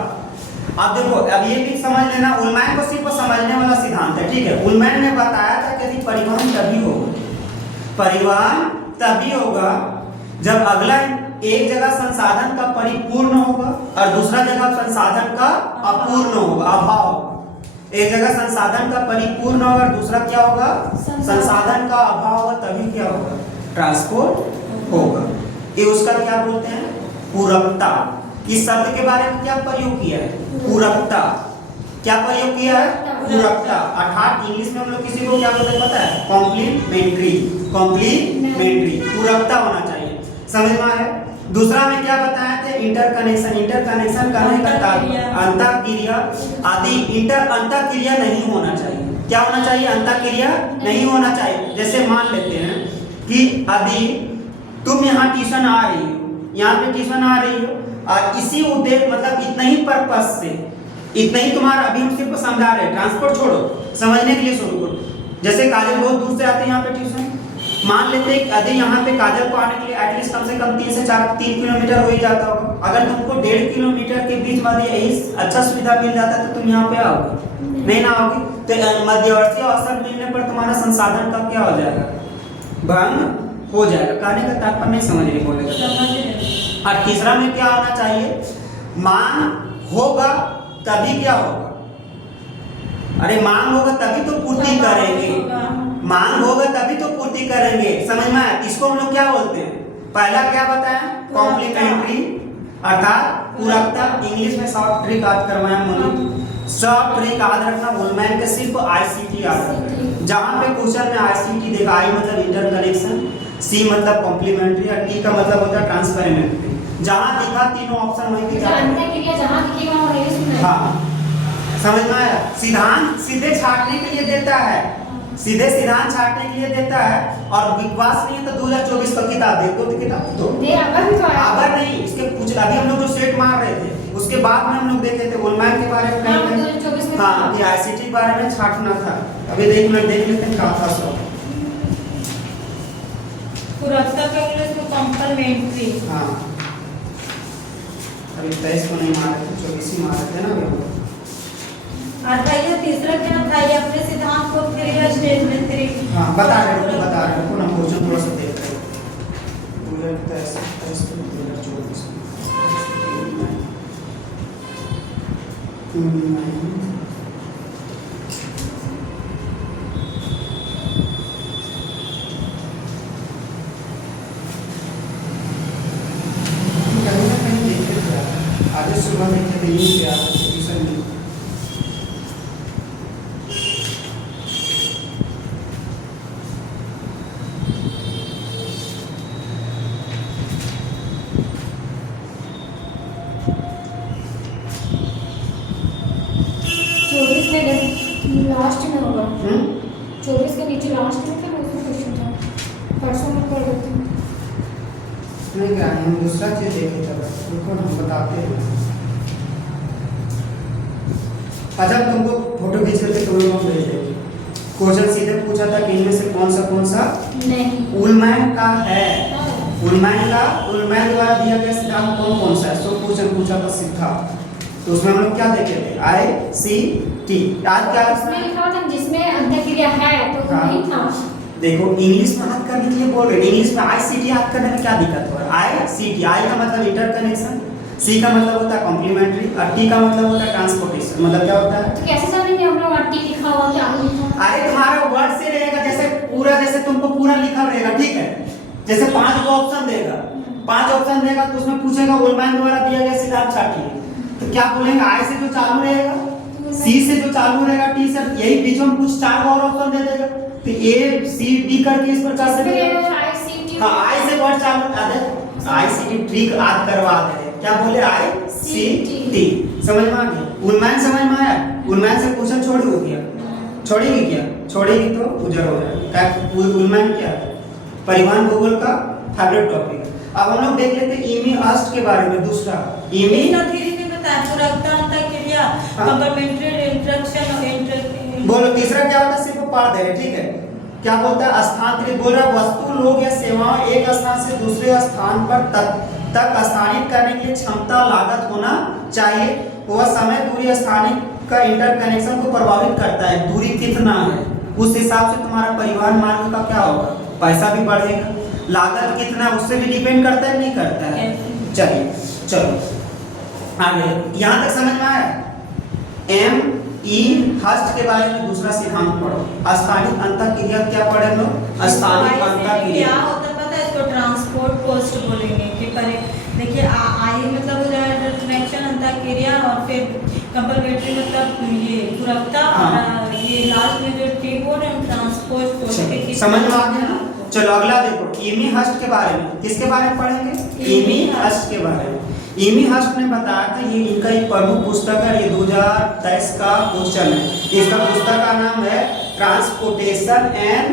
अब देखो, अब ये भी समझ लेना, उलमैन को सिर्फ समझने वाला सिद्धांत है, ठीक है। उलमैन ने बताया था कि परिवहन तभी होगा, परिवहन तभी होगा जब अगला एक जगह संसाधन का परिपूर्ण होगा और दूसरा जगह संसाधन का अपूर्ण होगा, अभाव होगा। एक जगह संसाधन का परिपूर्ण होगा और दूसरा क्या होगा? संसाधन का अभाव होगा, तभी क्या होगा? ट्रांसपोर्ट होगा। ये उसका क्या बोलते हैं? पूरकता। इस शब्द के बारे में क्या प्रयोग किया है? पूरकता। क्या प्रयोग किया है? पूरकता। अर्थात इंग्लिश में हम लोग किसी को क्या बोलते हैं पता है? कॉम्प्लीमेंट्री। कॉम्प्लीमेंट्री, पूरकता होना चाहिए। समझ में आया? दूसरा में क्या बताया थे? इंटरकनेक्शन। इंटरकनेक्शन करने का तात्पर्य अंतःक्रिया आदि अंतःक्रिया नहीं होना चाहिए। क्या होना चाहिए? अंतःक्रिया नहीं होना चाहिए। जैसे मान लेते हैं कि यदि तुम यहाँ ट्यूशन आ रही हो, यहाँ पे ट्यूशन आ रही हो, और इसी उद्देश्य मतलब इतना ही पर्पस से, इतना ही तुम्हारा, अभी हम सिर्फ समझा रहे हैं, ट्रांसपोर्ट छोड़ो, समझने के लिए शुरू करो। जैसे काजल बहुत दूर से आते हैं यहाँ पे ट्यूशन, मान लेते हैं यदि यहाँ पे काजल को आने के लिए एटलीस्ट कम से कम 3 से 3 किलोमीटर हो ही जाता होगा। अगर तुमको 1.5 किलोमीटर के बीच में यही अच्छा सुविधा मिल जाता तो तुम यहाँ पे आओगे? नहीं ना आओगे। तो मध्यवर्ती अवसर मिलने पर तुम्हारा संसाधन का क्या हो जाएगा? भंग हो जाएगा। कहने का तात्पर्य नहीं समझ रही बोलेगा। और तीसरा में क्या होना चाहिए? मांग होगा तभी क्या होगा? अरे मांग होगा तभी तो पूर्ति करेंगे, मांग होगा तभी तो पूर्ति करेंगे। समझ में आया? इसको हम लोग क्या बोलते हैं? पहला क्या बताया? कॉम्प्लीमेंट्री अर्थात पूरकता। इंग्लिश में शॉर्ट ट्रिक याद करवाया मैंने। शॉर्ट ट्रिक याद रखना, उलमैन के सिर्फ ICT याद रखना। जहाँ पे क्वेश्चन में ICT देखा, I मतलब इंटरकनेक्शन, C मतलब कॉम्प्लीमेंट्री और T का मतलब होता है ट्रांसफरेमेंट्री। जहाँ दिखा तीनों ऑप्शन वहीं पे जहाँ दिखेगा वहीं सुनना है। हाँ, समझ में आया? सिद्धांत सीधे छाटने के लिए देता है, सीधे सिद्धांत छाटने के लिए देता है, और विश्वास नहीं है तो 2024 का किताब दे दो, किताब दो दे अगर भी तो आया अगर नहीं इसके कुछ अभी हम लोग जो सेट मार रहे थे उसके बाद में हम लोग देखे थे उन्माद के बारे में हाँ, कहीं 2024 में हाँ ये आईसीटी के बारे में छाटना था। अभी देख लेते हैं क्या था सब। पुरस्कार का इंग्लिश में कंप्लीमेंट्री। हाँ अभी 23 को नहीं मारे थे, 24 ही मारे थे ना अभी हम लोग। और भैया तीसरा क्या था, ये अपने सिद्धांत को फिर या स्टेटमेंट 3। हाँ बता रहे हो ना क्वेश्चन थोड़ा सा देख रहे हो। पूरा 23 को 2024 आज सुबह देखे थे यही क्या ट्यूशन में। लास्ट में होगा 24 के नीचे लास्ट में था उसमें क्वेश्चन था, परसों में पढ़ लेते हैं। नहीं क्या हम दूसरा चीज देखे थे, रुको हम बताते हैं। अच्छा तुमको फोटो खींच करके तुम लोग भेज देंगे। क्वेश्चन सीधे पूछा था कि इनमें से कौन सा नहीं उलमैन का है। उलमैन द्वारा दिया गया सिद्धांत कौन सा है, सो क्वेश्चन पूछा था सिद्धांत। तो उसमें हम लोग क्या देखे थे, ICT। आज क्या उसमें लिखा था जिसमें अंतःक्रिया है तो हाँ। नहीं था। देखो इंग्लिश में याद करने के लिए बोल रहे हैं, इंग्लिश में ICT याद करने में क्या दिक्कत हो रहा है। ICT आई का मतलब इंटरकनेक्शन, C का मतलब होता है कॉम्प्लीमेंट्री, और T का मतलब होता है ट्रांसपोर्टेशन। मतलब क्या होता है, तो कैसे जानेंगे हम लोग टी लिखा हुआ क्या लिखा हुआ? अरे तुम्हारा वर्ड से रहेगा, जैसे पूरा जैसे तुमको पूरा लिखा रहेगा, ठीक है। जैसे 5 को ऑप्शन देगा, 5 ऑप्शन देगा तो उसमें पूछेगा उलमैन द्वारा दिया गया सिद्धांत छाटिए, तो क्या बोलेंगे, I से जो चालू रहेगा, C से जो चालू रहेगा, T से, यही बीच में कुछ 4 और ऑप्शन दे देगा, तो A C D करके इस प्रकार से देगा। ICT हाँ I से वर्ड चालू आदे, ICT ट्रिक याद करवा दे, क्या बोले ICT। समझ में आ गया, उलमैन समझ में आया। उलमैन से क्वेश्चन छोड़ोगे क्या, छोड़ेगी क्या, छोड़ेगी तो उजर हो जाएगी। उलमैन क्या है, परिवहन भूगोल का फेवरेट टॉपिक। अब हम लोग देख लेते हैं इमी अष्ट के बारे में। दूसरा इमी बोलो, तीसरा क्या होता है, सिर्फ पढ़ दे रहे, ठीक है। क्या बोलता है, स्थानांतरित बोल रहा है, वस्तु लोग या सेवाएं एक स्थान से दूसरे स्थान पर तक स्थानित करने के लिए क्षमता लागत होना चाहिए। वह समय दूरी स्थानिक का इंटरकनेक्शन को प्रभावित करता है। दूरी कितना है उस हिसाब से तुम्हारा परिवहन मार्ग का क्या होगा, पैसा भी बढ़ेगा। लागत कितना उससे भी डिपेंड करता है, नहीं करता है। चलिए चलो आगे, यहाँ तक समझ में आया। ME हस्त के बारे में दूसरा सिद्धांत पढ़ो। स्थानिक अंतःक्रिया क्या पढ़े हम लोग, स्थानिक अंतःक्रिया क्या होता है पता है, इसको ट्रांसपोर्ट कोस्ट बोलेंगे कि परे देखिए आई मतलब हो जाएगा कनेक्शन अंतःक्रिया, और फिर कंपलमेंट्री मतलब ये पूरकता, और ये लास्ट में जो टी बोर्ड है ट्रांसपोर्ट कोस्ट। समझ में आ गया ना। चलो अगला देखो, इमी हस्ट के बारे में। किसके बारे में पढ़ेंगे, इमी हस्ट के बारे में। इमी हस्ट ने बताया था, ये इनका एक प्रमुख पुस्तक है, ये 2023 का क्वेश्चन है। इसका पुस्तक का नाम है ट्रांसपोर्टेशन एंड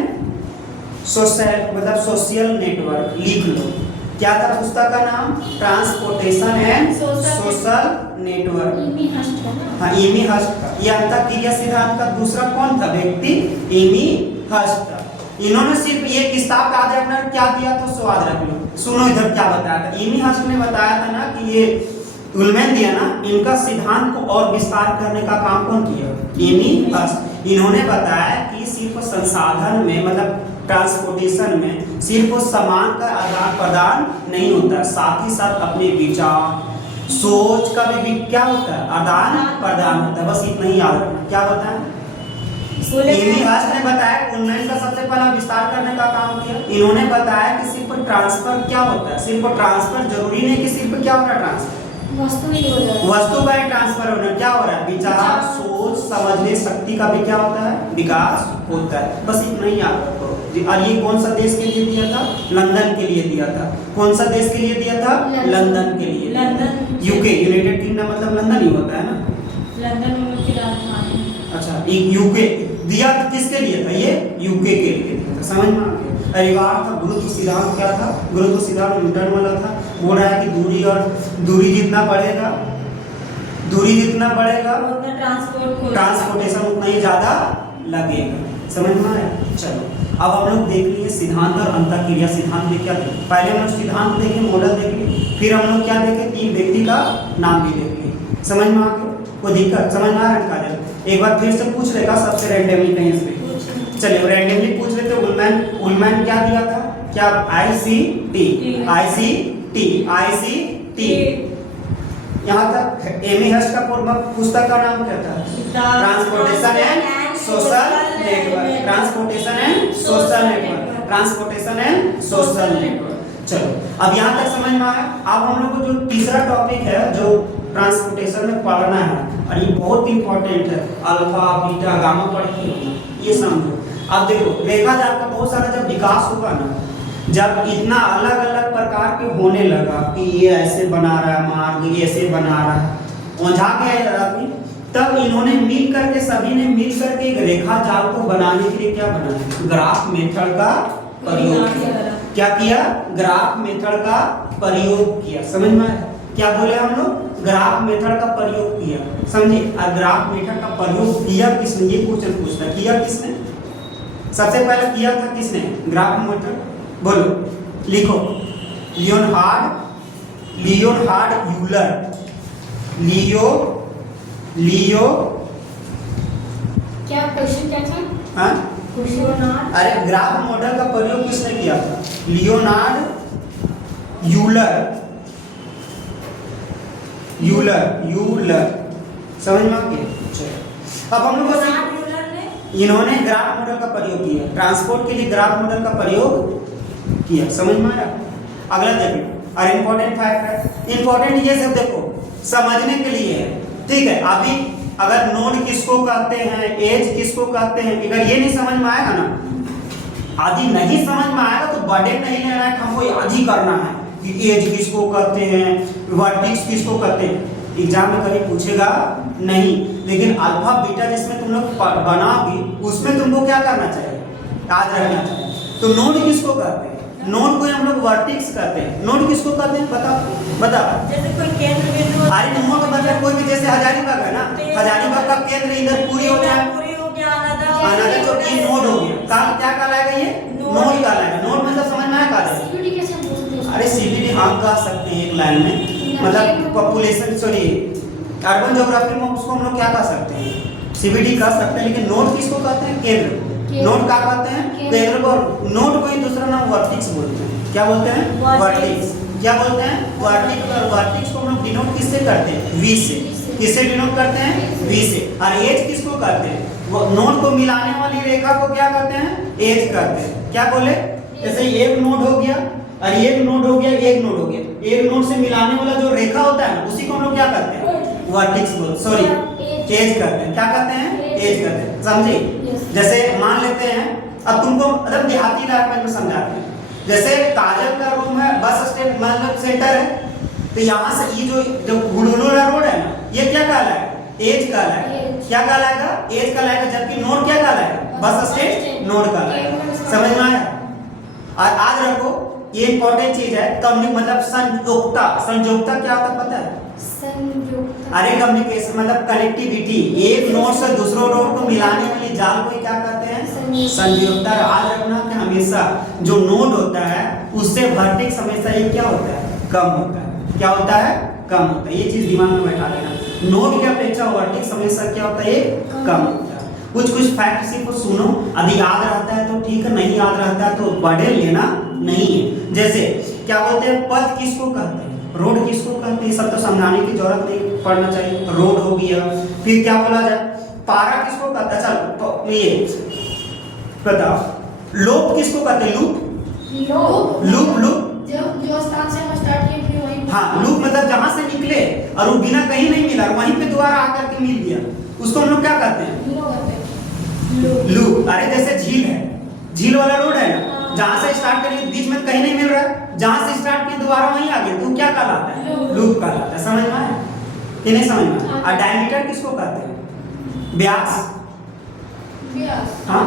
सोशल नेटवर्क। लिख लो, क्या था पुस्तक का नाम, ट्रांसपोर्टेशन एंड सोशल नेटवर्क। इमी हस्ट का ना? हाँ इमी हस्ट का। ये अंतःक्रिया सिद्धांत का दूसरा कौन था व्यक्ति, इमी हस्ट था। इन्होंने सिर्फ ये किताब याद रखना, क्या दिया तो स्वाद रख लो। सुनो इधर क्या बताया था, इमी हस्ट ने बताया था ना कि ये उलमैन दिया ना, इनका सिद्धांत को और विस्तार करने का काम कौन किया, इमी हस्ट। इन्होंने बताया कि सिर्फ संसाधन में मतलब ट्रांसपोर्टेशन में सिर्फ सामान का आदान प्रदान नहीं होता, साथ ही साथ अपने विचार सोच का भी क्या होता है, आदान प्रदान होता है। बस इतना ही याद रखना। क्या बताया, इमी हस्ट ने बताया उन्नयन का सबसे पहला विस्तार करने का काम किया। इन्होंने बताया कि सिर्फ ट्रांसफर क्या होता है, सिर्फ ट्रांसफर जरूरी नहीं कि सिर्फ क्या हो रहा है, ट्रांसफर वस्तु नहीं हो रहा है, वस्तु का ट्रांसफर होना, क्या हो रहा है, विचार सोच समझने शक्ति का भी क्या होता है, विकास होता है। बस इतना ही याद रखो। और ये कौन सा देश के लिए दिया था, लंदन के लिए दिया था। कौन सा देश के लिए दिया था, लंदन के लिए। लंदन यूके, यूनाइटेड किंगडम मतलब लंदन ही होता है ना। लंदन की राजधानी। अच्छा यूके दिया किसके लिए था? ये यूके के लिए दिया था। समझ में आ गया? अनिवार्य था। गुरुत्व सिद्धांत क्या था? गुरुत्व सिद्धांत न्यूटन वाला था। बोल रहा है कि दूरी जितना बढ़ेगा, दूरी जितना बढ़ेगा उतना ट्रांसपोर्टेशन उतना ही ज्यादा लगेगा। समझ में आया? चलो अब हम लोग देख लिए सिद्धांत और अंतःक्रिया सिद्धांत में क्या देखे। पहले हम लोग सिद्धांत देखे, मॉडल देख लिए, फिर हम लोग क्या देखे? 3 व्यक्ति का नाम भी देख लिए। समझ में आ गया? कोई दिक्कत समझ में आ रहा है? काजल एक बार फिर से पूछ लेगा सबसे रैंडमली कहीं से। चलिए रैंडमली पूछ लेते। उलमैन क्या दिया था? क्या? ICT। यहाँ तक एमी हर्स्ट का पुस्तक का नाम क्या था? Transportation and social network. Transportation and social network. Transportation and social network. चलो अब यहाँ तक समझ में आया। अब हम लोग को जो तीसरा टॉपिक है जो ट्रांसपोर्टेशन में पढ़ना है, और ये बहुत इंपॉर्टेंट है, अल्फा बीटा गामा पढ़ती हो, ये समझो। अब देखो देखा जाए आपका बहुत सारा जब विकास हुआ ना, जब इतना अलग अलग प्रकार के होने लगा कि ये ऐसे बना रहा है मार्ग, ये ऐसे बना रहा है, उलझा गया आदमी, तब इन्होंने मिल करके सभी ने मिल करके एक रेखा जाल को बनाने के लिए क्या बनाया? ग्राफ मेथड का प्रयोग किया। क्या किया? ग्राफ मेथड का प्रयोग किया। समझ में आया? क्या बोले हम लोग? ग्राफ मेथड का प्रयोग किया। समझे? ग्राफ मेथड का प्रयोग किया किसने? ये क्वेश्चन पूछता है, किया किसने? सबसे पहले किया था किसने ग्राफ मेथड? बोलो, लिखो। Leonard Euler. क्या क्वेश्चन क्या था? हाँ? लियोनार्ड। अरे ग्राफ मॉडल का प्रयोग किसने किया था? Leonard Euler. समझ में आ गया? अब हम लोग इन्होंने ग्राफ मॉडल का प्रयोग किया, ट्रांसपोर्ट के लिए ग्राफ मॉडल का प्रयोग किया। समझ में आया? अगला देखिए, और इम्पोर्टेंट फैक्ट है, इम्पोर्टेंट ये सब देखो समझने के लिए है, ठीक है। अभी अगर नोड किसको कहते हैं, एज किसको कहते हैं, अगर ये नहीं समझ में आएगा ना, आदि नहीं समझ में आएगा तो बर्डन नहीं लेना है कि हमको याद ही करना है कि एज किसको कहते हैं, वर्टिक्स किसको कहते हैं। एग्जाम में कभी पूछेगा नहीं, लेकिन अल्फा बीटा जिसमें तुम लोग बनाओगी उसमें तुमको क्या करना चाहिए? याद रखना चाहिए। तो नोड किसको कहते हैं? नोड को हम लोग वर्टिक्स कहते हैं। नोड किसको कहते हैं? बताओ। जैसे कोई केंद्र बिंदु। अरे नोड मतलब कोई भी, जैसे हजारीबाग है ना, हजारीबाग का केंद्र इधर पूरी हो जाए, अनदर तो ये नोड हो गया। काम क्या कहलाएगा? ये नोड कहलाएगा। नोड मतलब समझ में आया? सीबीडी कैसे बोलते हैं? अरे सीबीडी हम कह सकते हैं एक लाइन में, मतलब पॉपुलेशन, सॉरी अर्बन ज्योग्राफी में उसको हम लोग क्या कह सकते हैं? सीबीडी कह सकते हैं। लेकिन नोड किसको कहते हैं? केंद्र। नोड क्या कहते हैं? केंद्र को। नोड को ही दूसरा नाम वर्टिक्स बोलते हैं। क्या बोलते हैं? वर्टिक्स। क्या बोलते हैं? वर्टिक्स। और वर्टिक्स को हम लोग डिनोट किससे करते हैं? वी से। किससे डिनोट करते हैं? वी से। और एज किसको कहते हैं? वो नोड को मिलाने वाली रेखा को क्या कहते हैं? एज कहते हैं। क्या बोले? जैसे एक नोड हो गया और एक नोड हो गया, एक नोड हो गया, एक नोड से मिलाने वाला जो रेखा होता है उसी को हम लोग क्या कहते हैं? वर्टिक्स बोल, सॉरी एज कहते हैं। क्या कहते हैं? एज कहते हैं। समझे? जैसे मान लेते हैं, अब तुमको मतलब देहाती लैंग्वेज में समझाते हैं, जैसे काजल का रूम है, बस स्टैंड मतलब सेंटर है, तो यहाँ से ये जो गुलगुला रोड है ना, ये क्या कहलाएगा? एज कहलाएगा। क्या कहलाएगा? एज कहलाएगा। जबकि नोड क्या कहलाएगा? बस स्टैंड नोड कहलाएगा। समझ में आया? और आज रखो ये इंपॉर्टेंट चीज है, मतलब संयोजकता क्या होता है पता है? संयोजकता। अरे कम्युनिकेशन मतलब कनेक्टिविटी, एक नोड से दूसरे नोड को मिलाने वाली जाल को क्या कहते हैं? संयोजकता। याद रखना कि हमेशा जो नोड होता है उससे वर्टेक्स हमेशा ये क्या होता है? कम होता है। क्या होता है? कम होता है। ये चीज दिमाग में बैठा लेना। नोड की अपेक्षा वर्टेक्स हमेशा क्या होता है? कम होता है। कुछ फैक्ट सिर्फ सुनो, यदि याद रहता है तो ठीक है, नहीं याद रहता है तो बर्डन लेना नहीं है। जैसे क्या बोलते हैं? पथ किसको कहते हैं? रोड किसको कहते हैं? सब तो समझाने की जरूरत नहीं पड़ना चाहिए। रोड हो गया। फिर क्या बोला जाए? पारा किसको कहता है? चलो तो ये बताओ। लोप किसको कहते हैं? लूप जो स्थान से हम स्टार्ट किए फिर वहीं। हाँ, लूप मतलब जहां से निकले और वो बिना कहीं नहीं मिला, वहीं पे दोबारा आकर के मिल गया, उसको हम लोग क्या कहते हैं? लूप। अरे जैसे झील है, झील वाला रोड है ना, जहां से स्टार्ट करिए बीच में कहीं नहीं मिल रहा है, जहां से स्टार्ट किए दोबारा वहीं आ गया, तो क्या कहलाता है? लूप कहलाता है। समझ में आया कि नहीं समझ में? और डायमीटर किसको कहते हैं? व्यास। हाँ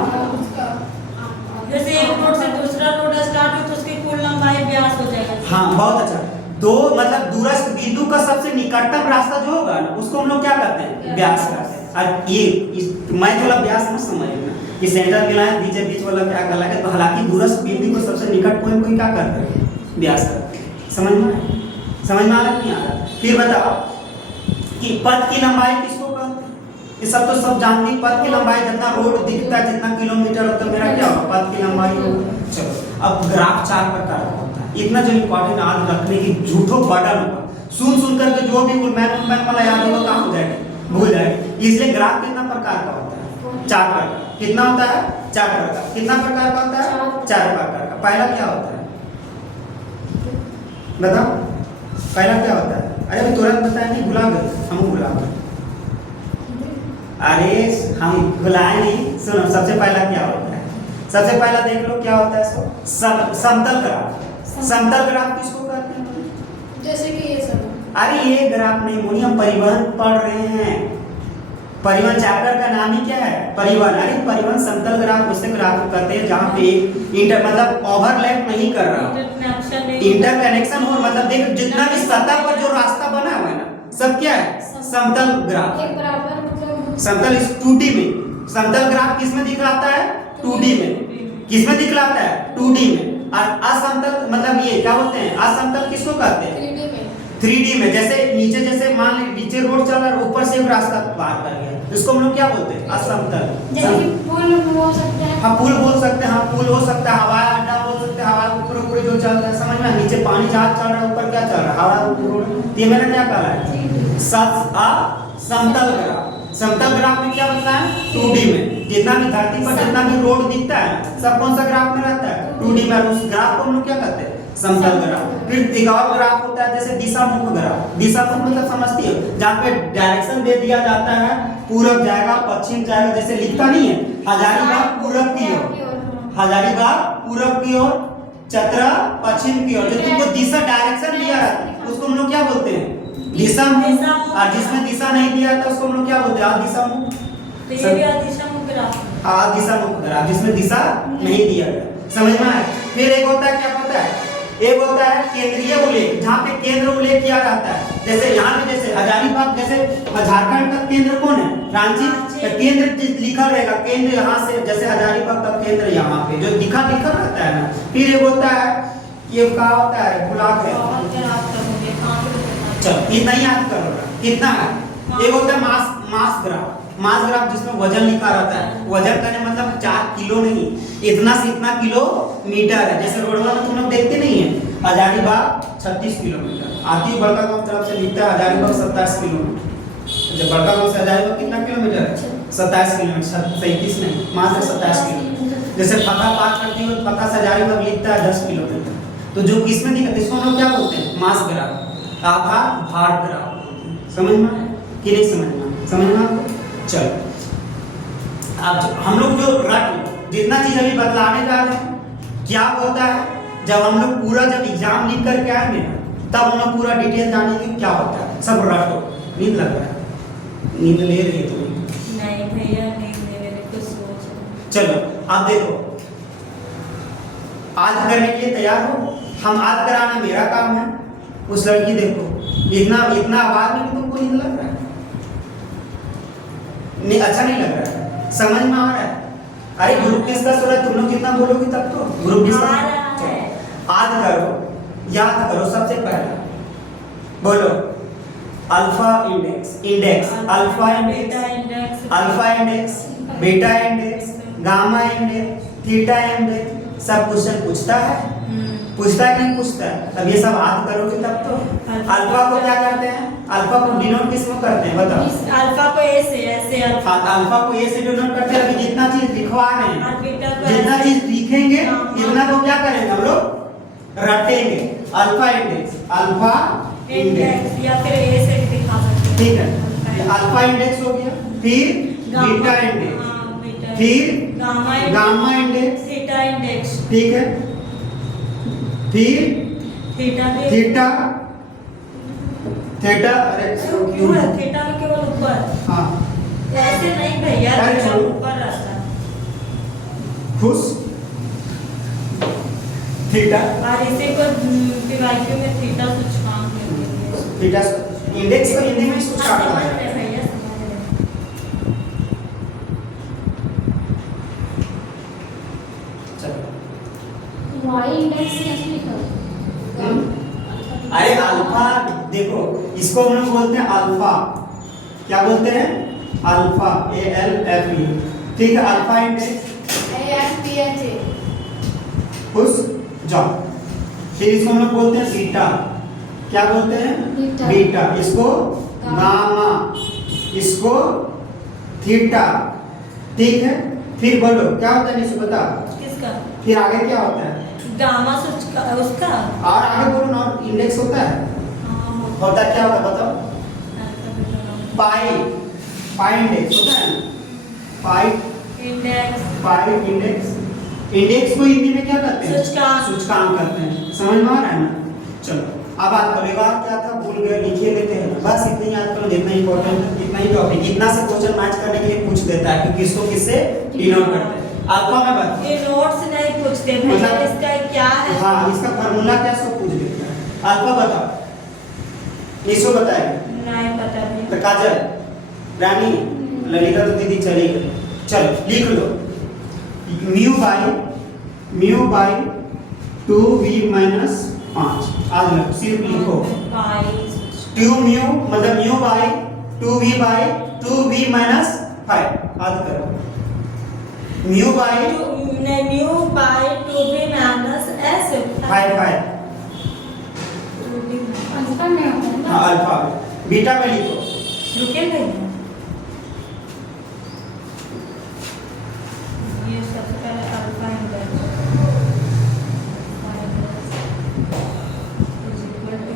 जैसे एक रोड से दूसरा रोड स्टार्ट हो तो उसकी कुल लंबाई व्यास हो जाएगा। हाँ बहुत अच्छा। दो मतलब दूरस्थ बिंदु का सबसे निकटतम रास्ता जो होगा ना उसको हम लोग क्या करते हैं, व्यास करते हैं। और ये मैं थोड़ा व्यास मत समझना कि सेंटर मिला है बीच वाला क्या गला है, तो हालांकि दूरस्थ बिंदु को सबसे निकट पॉइंट को क्या करते हैं, व्यास करते हैं। समझ में आ रहा नहीं आ रहा? फिर बताओ कि पथ की लंबाई किसको कहते हैं? ये सब तो सब जानते हैं। पथ की लंबाई जितना रोड दिखता है, जितना किलोमीटर होता है, मेरा क्या होगा, पथ की लंबाई होगा। चलो अब ग्राफ 4 प्रकार का होता है। इतना जो इम्पोर्टेंट याद रखने की झूठो बटन होगा, सुन करके जो भी मैन वाला याद होगा कहाँ हो जाएगी, भूल जाएगी। इसलिए ग्राफ कितना प्रकार का होता है, 4 प्रकार। कितना होता है, 4 प्रकार। कितना प्रकार का होता है, 4 प्रकार का। पहला क्या होता है बताओ, पहला क्या होता है? अरे तुरंत बताया नहीं, भुला गए, हम भुला गए। अरे हम भुलाए नहीं, सुनो सबसे पहला क्या होता है, सबसे पहला देख लो क्या होता है, समतल ग्राफ। समतल ग्राफ किसको कहते हैं? जैसे कि ये सब। अरे ये ग्राफ नहीं मोनी, हम परिवहन पढ़ रहे हैं। परिवहन चैप्टर का नाम ही क्या है, परिवहन। अरे परिवहन समतल ग्राफ उसे ग्राफ को कहते हैं जहाँ पे इंटर मतलब ओवरलैप नहीं कर रहा, इंटरकनेक्शन हो, मतलब देख जितना भी सतह पर जो रास्ता बना हुआ है ना, सब क्या है, समतल ग्राफ। एक बराबर मतलब समतल इस 2D में। समतल ग्राफ किस में दिखलाता है, 2D में। किस में दिखलाता है, 2D में। और असमतल मतलब ये क्या बोलते हैं, असमतल किसको कहते हैं, 3D में। 3D में। जैसे नीचे, जैसे मान ली नीचे रोड चल रहा है, ऊपर से एक रास्ता पार कर गया, इसको हम लोग क्या बोलते हैं, असमतल। जैसे कि पुल हो सकता है। हाँ पुल बोल सकते हैं, हाँ पुल हो सकता है, हवाई अड्डा बोल सकते हैं, हवा ऊपर ऊपर जो चल रहा है, समझ में? नीचे पानी जहाज चल रहा है, ऊपर क्या चल रहा है, हवा ऊपर। ये मैंने क्या कहा है, समतल ग्राफ। समतल ग्राफ में क्या बनता है, 2D में। जितना भी धरती पर जितना भी रोड दिखता है सब कौन सा ग्राफ में रहता है, 2D में। उस ग्राफ को हम लोग क्या कहते हैं, समतल ग्राफ। फिर एक और ग्राफ होता है जैसे दिशामुख ग्राफ। दिशामुख मतलब समझती हो, जहाँ पे डायरेक्शन दे दिया जाता है, पूरब जाएगा पश्चिम जाएगा, जैसे लिखता नहीं है, हजारीबाग पूरब की ओर, हजारीबाग पूरब की ओर, चतरा पश्चिम की ओर। जो तुमको दिशा डायरेक्शन दिया है उसको हम लोग क्या बोलते हैं, दिशामुख। और जिसमें दिशा नहीं दिया था उसको हम लोग क्या बोलते हैं, अदिशामुख। तो ये भी अदिशामुख ग्राफ। हाँ दिशामुख ग्राफ, जिसमें दिशा नहीं दिया गया। समझ में आया? फिर एक होता है, क्या होता है, एक होता है केंद्रीय उल्लेख, जहाँ पे केंद्र उल्लेख किया रहता है। जैसे यहाँ पे जैसे हजारीबाग, जैसे झारखंड का केंद्र कौन है, रांची। तो केंद्र लिखा रहेगा, केंद्र यहाँ से, जैसे हजारीबाग का केंद्र यहाँ पे जो दिखा रहता है ना। फिर एक होता है, ये क्या होता है, गुलाब है। चलो इतना ही याद करो, कितना है। एक होता है मास ग्राफ। मास ग्राफ जिसमें वजन लिखा रहता है। वजन करने मतलब 4 किलो नहीं, इतना से इतना किलोमीटर है। जैसे रोडवा में तुम लोग देखते नहीं है, हजारीबाग 36 किलोमीटर आती है, बड़का गांव तरफ से लिखता है हजारीबाग 27 किलोमीटर। जब बड़का गांव से हजारीबाग कितना किलोमीटर है, 27 किलोमीटर, 37 नहीं, मात्र 27 किलोमीटर। जैसे फका पार करती हो, फका से हजारीबाग लिखता है 10 किलोमीटर। तो जो किसमें दिखता है, इसको हम लोग क्या बोलते हैं, मास ग्राफ, आधार भार ग्राफ। समझ में कि नहीं समझ में? चलो अब हम लोग जो रट जितना चीज अभी बतलाने जा रहे हैं, क्या होता है जब हम लोग पूरा जब एग्जाम लिख करके आएंगे ना, तब हम लोग पूरा डिटेल जानेंगे क्या होता है। सब रटो। नींद लग रहा है, नींद ले रही है तुम्हें? नहीं भैया नहीं ले रहे, कुछ सोच। चलो अब देखो, आज करने के लिए तैयार हो। हम आज कराना मेरा काम है। उस लड़की देखो, इतना आवाज में भी तुमको नींद लग रहा है, नहीं अच्छा नहीं लग रहा है, समझ में आ रहा है? अरे ग्रुप डिस्कस हो रहा है, तुम लोग जितना बोलोगे तब तो ग्रुप डिस्कस। आज करो, याद करो। सबसे पहला बोलो alpha index, alpha index, alpha index, beta index, gamma index, theta index. सब क्वेश्चन पूछता है, पूछता है नहीं पूछता है? अब ये सब याद करोगे तब तो। अल्फा को क्या करते हैं, अल्फा को डिनोट किस में करते हैं बताओ? अल्फा को ए से, ऐसे अल्फा को ए से डिनोट करते हैं। अभी जितना चीज लिखवा रहे हैं, जितना चीज लिखेंगे इतना को क्या करेंगे हम लोग, रटेंगे। अल्फा इंडेक्स या फिर ए से भी दिखा सकते हैं। ठीक है, अल्फा इंडेक्स हो गया। फिर बीटा इंडेक्स, फिर गामा इंडेक्स, थीटा इंडेक्स, ठीक है। फिर थीटा अरे क्यों है, थीटा में केवल ऊपर, हाँ ऐसे नहीं भैया, अरे छोड़ो। ऊपर रहता है। खुश थीटा और इसी को पीवाईक्यू में थीटा सूचकांक कहते हैं। थीटा इंडेक्स को हिंदी में सूचकांक समझ कहते रहे हैं। भैया, समझ रहे। चलो वाई इंडेक्स कैसे लिखा अरे अल्फा देखो, इसको हम लोग बोलते हैं अल्फा। क्या बोलते हैं? Alpha, ALFA। ठीक है, अल्फा इंडेक्स खुश जाओ। फिर इसको हम लोग बोलते हैं बीटा। क्या बोलते हैं? बीटा। बीटा। इसको गामा, इसको थीटा। ठीक है, फिर बोलो क्या होता है निशु बता। किसका? फिर आगे क्या होता है? गामा सूचकांक उसका। और आगे बोलो ना, इंडेक्स होता है। हाँ, होता क्या होता है बताओ? पाई, पाई इंडेक्स होता है। पाई, इंडेक्स, पाई इंडेक्स। इंडेक्स को हिंदी में क्या कहते हैं? सूचकांक। सूचकांक कहते हैं। समझ में आ रहा है ना? चलो अब बात करो, एक बार क्या था भूल गए, लिखे लेते हैं बस इतना ही याद करो, जितना इंपॉर्टेंट है इतना ही टॉपिक। इतना से क्वेश्चन मैच करने के लिए पूछ देता है कि किसको किससे डिनोट करते हैं। अल्फा में बता, ये नोट्स नहीं पूछते भैया, मतलब- इसका क्या है? हाँ इसका फार्मूला क्या सब पूछ देता है। अल्फा बताओ, इसको बताएगा नहीं पता भी। तो काजल, रानी, ललिता तो दीदी चली गई। चलो लिख लो, म्यू बाई 2v माइनस 5। आज लो सिर्फ लिखो पाई 2 म्यू मतलब mu by 2v by 2v minus 5। आज करो mu by new by 2b minus s 5 alpha में होता है हाँ ना। अल्फा। बीटा में लिखो रुके भैया, ये सबसे पहले alpha index is equal to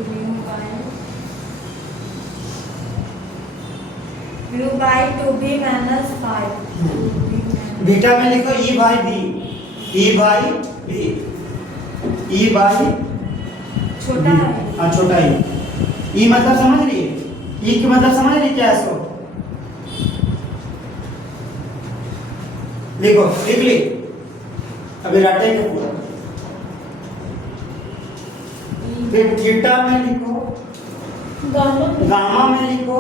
mu by 2b minus 5। Beta में लिखो e by b, e by b, e by छोटा है हाँ छोटा e। e मतलब समझ रही है? e का मतलब समझ रही क्या है इसको? लिखो, लिख ली अभी रटे के पूरा। फिर थीटा में लिखो, गामा में लिखो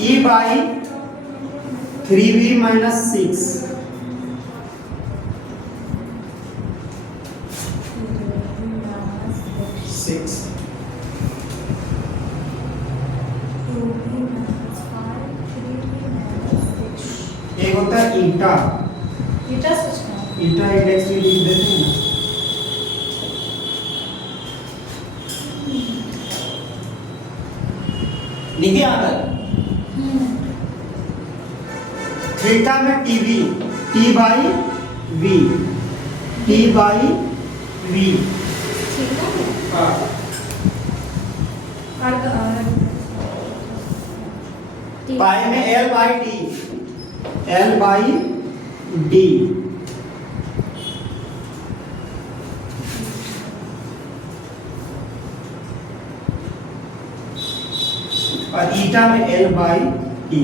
e बाई 3v माइनस 6। 6 एक होता है ईटा, थीटा सूचकांक। ईटा इंडेक्स में लिख देते हैं ना। लिखिए आगे थीटा में TV, T by V, T by V. ठीक है। पाई में L by D, L by D. और ईटा में एल बाई ई।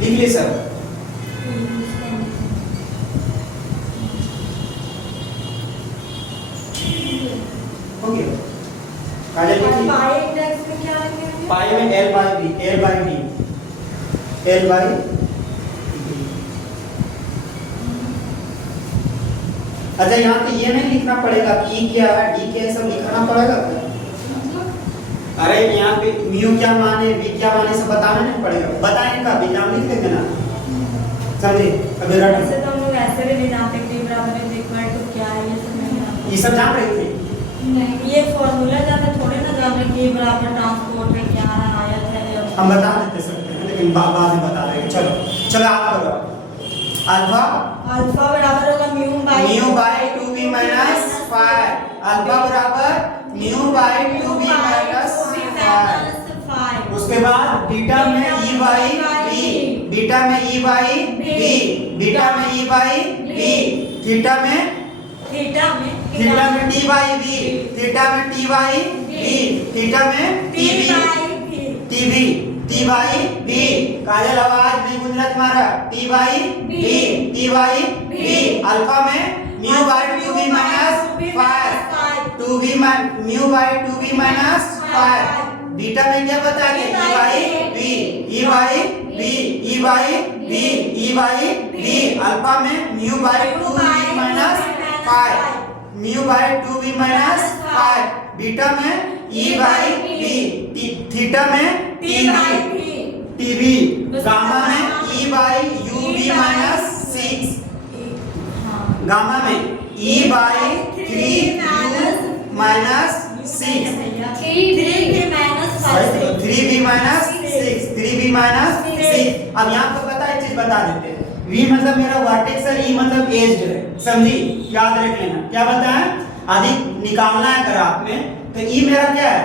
लिख ली सर? हो गया। काजल लिखी। पाई इंडेक्स में क्या लिखेंगे? पाई में L by B, L by D, L by D. अच्छा यहाँ पे ये नहीं लिखना पड़ेगा ई क्या है डी क्या है सब लिखना पड़ेगा क्या? अरे यहाँ पे म्यू क्या माने वी क्या माने सब बताना नहीं पड़ेगा, बताएंगे का नाम लिख देंगे ना, समझे? अभी रट वैसे तो हम लोग ऐसे भी नहीं जानते कि बराबर है इक्वल टू क्या है, ये सब नहीं जानते। ये सब जान रहे थे? नहीं, ये फॉर्मूला जाने थोड़े ना जान रहे कि बराबर ट्रांसपोर्ट है क्या है, आयत है या हम बता देते सकते हैं लेकिन बाद में बता देंगे। चलो चलो आप करो। अल्फा अल्फा बराबर होगा mu by 2v minus 5। Alpha बराबर म्यू बाई 2v माइनस 5। उसके बाद बीटा में e बाई b, बीटा में e बाई b, बीटा में e बाई b, थीटा में थीटा में थीटा में टी बाई वी, थीटा में टी बाई वी, थीटा में T B, T B, T by V. Kajal आवाज नहीं गूंज रहा तुम्हारा। T by V, T by V. Alpha में mu by 2b minus 5, 2b mu by 2b minus 5। Beta में क्या बता के E by V, E by V, E by V, E by V. Alpha में mu by 2b minus 5, mu by 2b minus 5। Beta में E by V, theta में T B, gamma में E by U B minus 6, gamma में E by 3 minus 6, 3b minus 6, 3b minus 6। अब यहाँ पर पता है एक चीज बता देते हैं। V मतलब मेरा वर्टेक्स है, E मतलब एज है, समझी? याद रख लेना। क्या बताया? अधिक निकालना है ग्राफ में, तो E मेरा क्या है?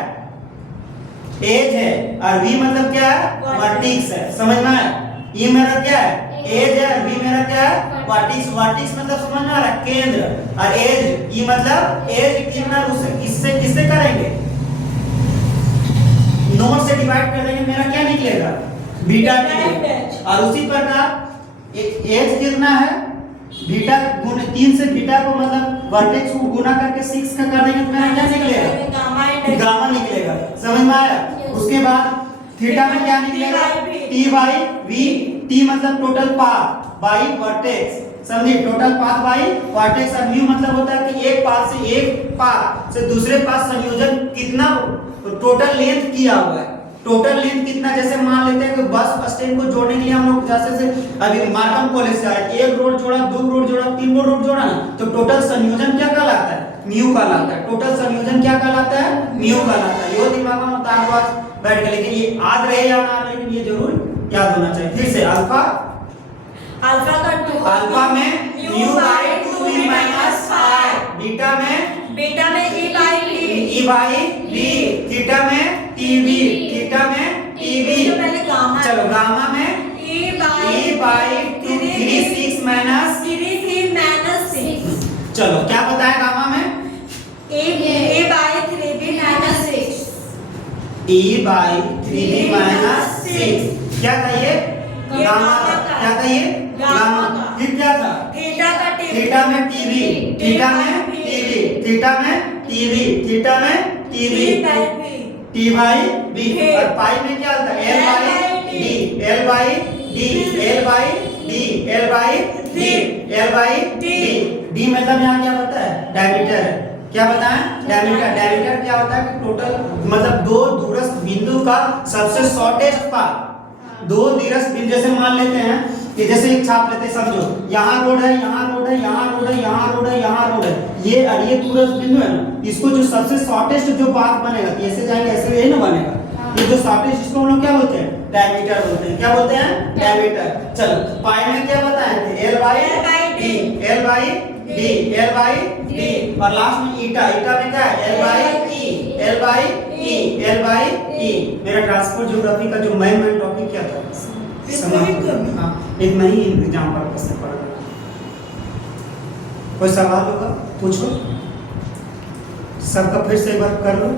एज है, और V मतलब क्या है? वर्टेक्स है। समझ में आया? E मेरा क्या है? एज है, और V मेरा क्या है? वर्टेक्स। वर्टेक्स मतलब समझ में आ रहा है? केंद्र। और एज, E मतलब एज कितना, इससे किससे करेंगे? नोट से डिवाइड कर देंगे, मेरा क्या निकलेगा? बीटा निकलेगा। और उसी प्रकार एज कितना है? बीटा गुण 3 से बीटा को मतलब वर्टेक्स को गुना करके 6 का कर देंगे तो मेरा क्या निकलेगा? गामा निकलेगा। समझ में आया? उसके बाद थीटा में क्या निकलेगा? टी बाई वी, टी मतलब टोटल पाथ बाई वर्टेक्स, समझे? Total path by vertex. और म्यू मतलब होता है कि एक पाथ से एक पाथ से दूसरे पाथ संयोजन कितना, टोटल लेंथ किया हुआ है। टोटल लेंथ कितना, जैसे मान लेते हैं कि बस स्टैंड को जोड़ने के लिए हम लोग जैसे अभी मार्कम कॉलेज से आए, एक रोड जोड़ा, 2 रोड जोड़ा, 3 रोड जोड़ा ना, तो टोटल संयोजन क्या कहलाता है? म्यू कहलाता है। टोटल संयोजन क्या कहलाता है? म्यू कहलाता है। यो दिमाग में उतार को आज बैठ के, लेकिन ये याद रहे या ना, लेकिन ये जरूर याद होना चाहिए। फिर से अल्फा का अल्फा में mu by 2b minus 5, beta में ई बाई वी, थीटा में टीबी, थीटा में टीबी। चलो गामा में ई बाई 3 माइनस 6। चलो क्या बताया गामा में? A by 3b minus 6, E by 3b minus 6। क्या था ये? गामा का। क्या था ये? गामा। फिर क्या था? थीटा में टीबी, थीटा में टीबी, थीटा में टीबी, थीटा में टीबी, टी बाई बी। और पाई में क्या था? L by D, L by D, L by D, L by D, L by D. D मतलब यहाँ क्या होता है? डायमीटर है। क्या बताएं? डायमीटर। डायमीटर क्या होता है कि टोटल मतलब दो दूरस्थ बिंदु का सबसे शॉर्टेस्ट पाथ। दो दूरस्थ बिंदु, जैसे मान लेते हैं कि जैसे एक छाप लेते हैं, समझो यहाँ रोड है, यहाँ रोड है, यहाँ रोड है, यहाँ रोड है, यहाँ रोड है, ये और ये दूरस्थ बिंदु है ना, इसको जो सबसे शॉर्टेस्ट जो पाथ बनेगा, ऐसे जाएंगे ऐसे यही ना बनेगा, ये जो शॉर्टेस्ट, इसको हम लोग क्या बोलते हैं? डायमीटर बोलते हैं। क्या बोलते हैं? डायमीटर। चलो पाई में क्या बताए थे? L by D, L by D, L by D. और लास्ट में ईटा, ईटा में क्या है? L by E, L by E, L by E. मेरा ट्रांसपोर्ट ज्योग्राफी का जो मेन टॉपिक क्या था? हाँ, इतना ही एग्जाम पर्पस से पढ़ा। कोई सवाल होगा पूछो, सबका फिर से एक बार कर लो।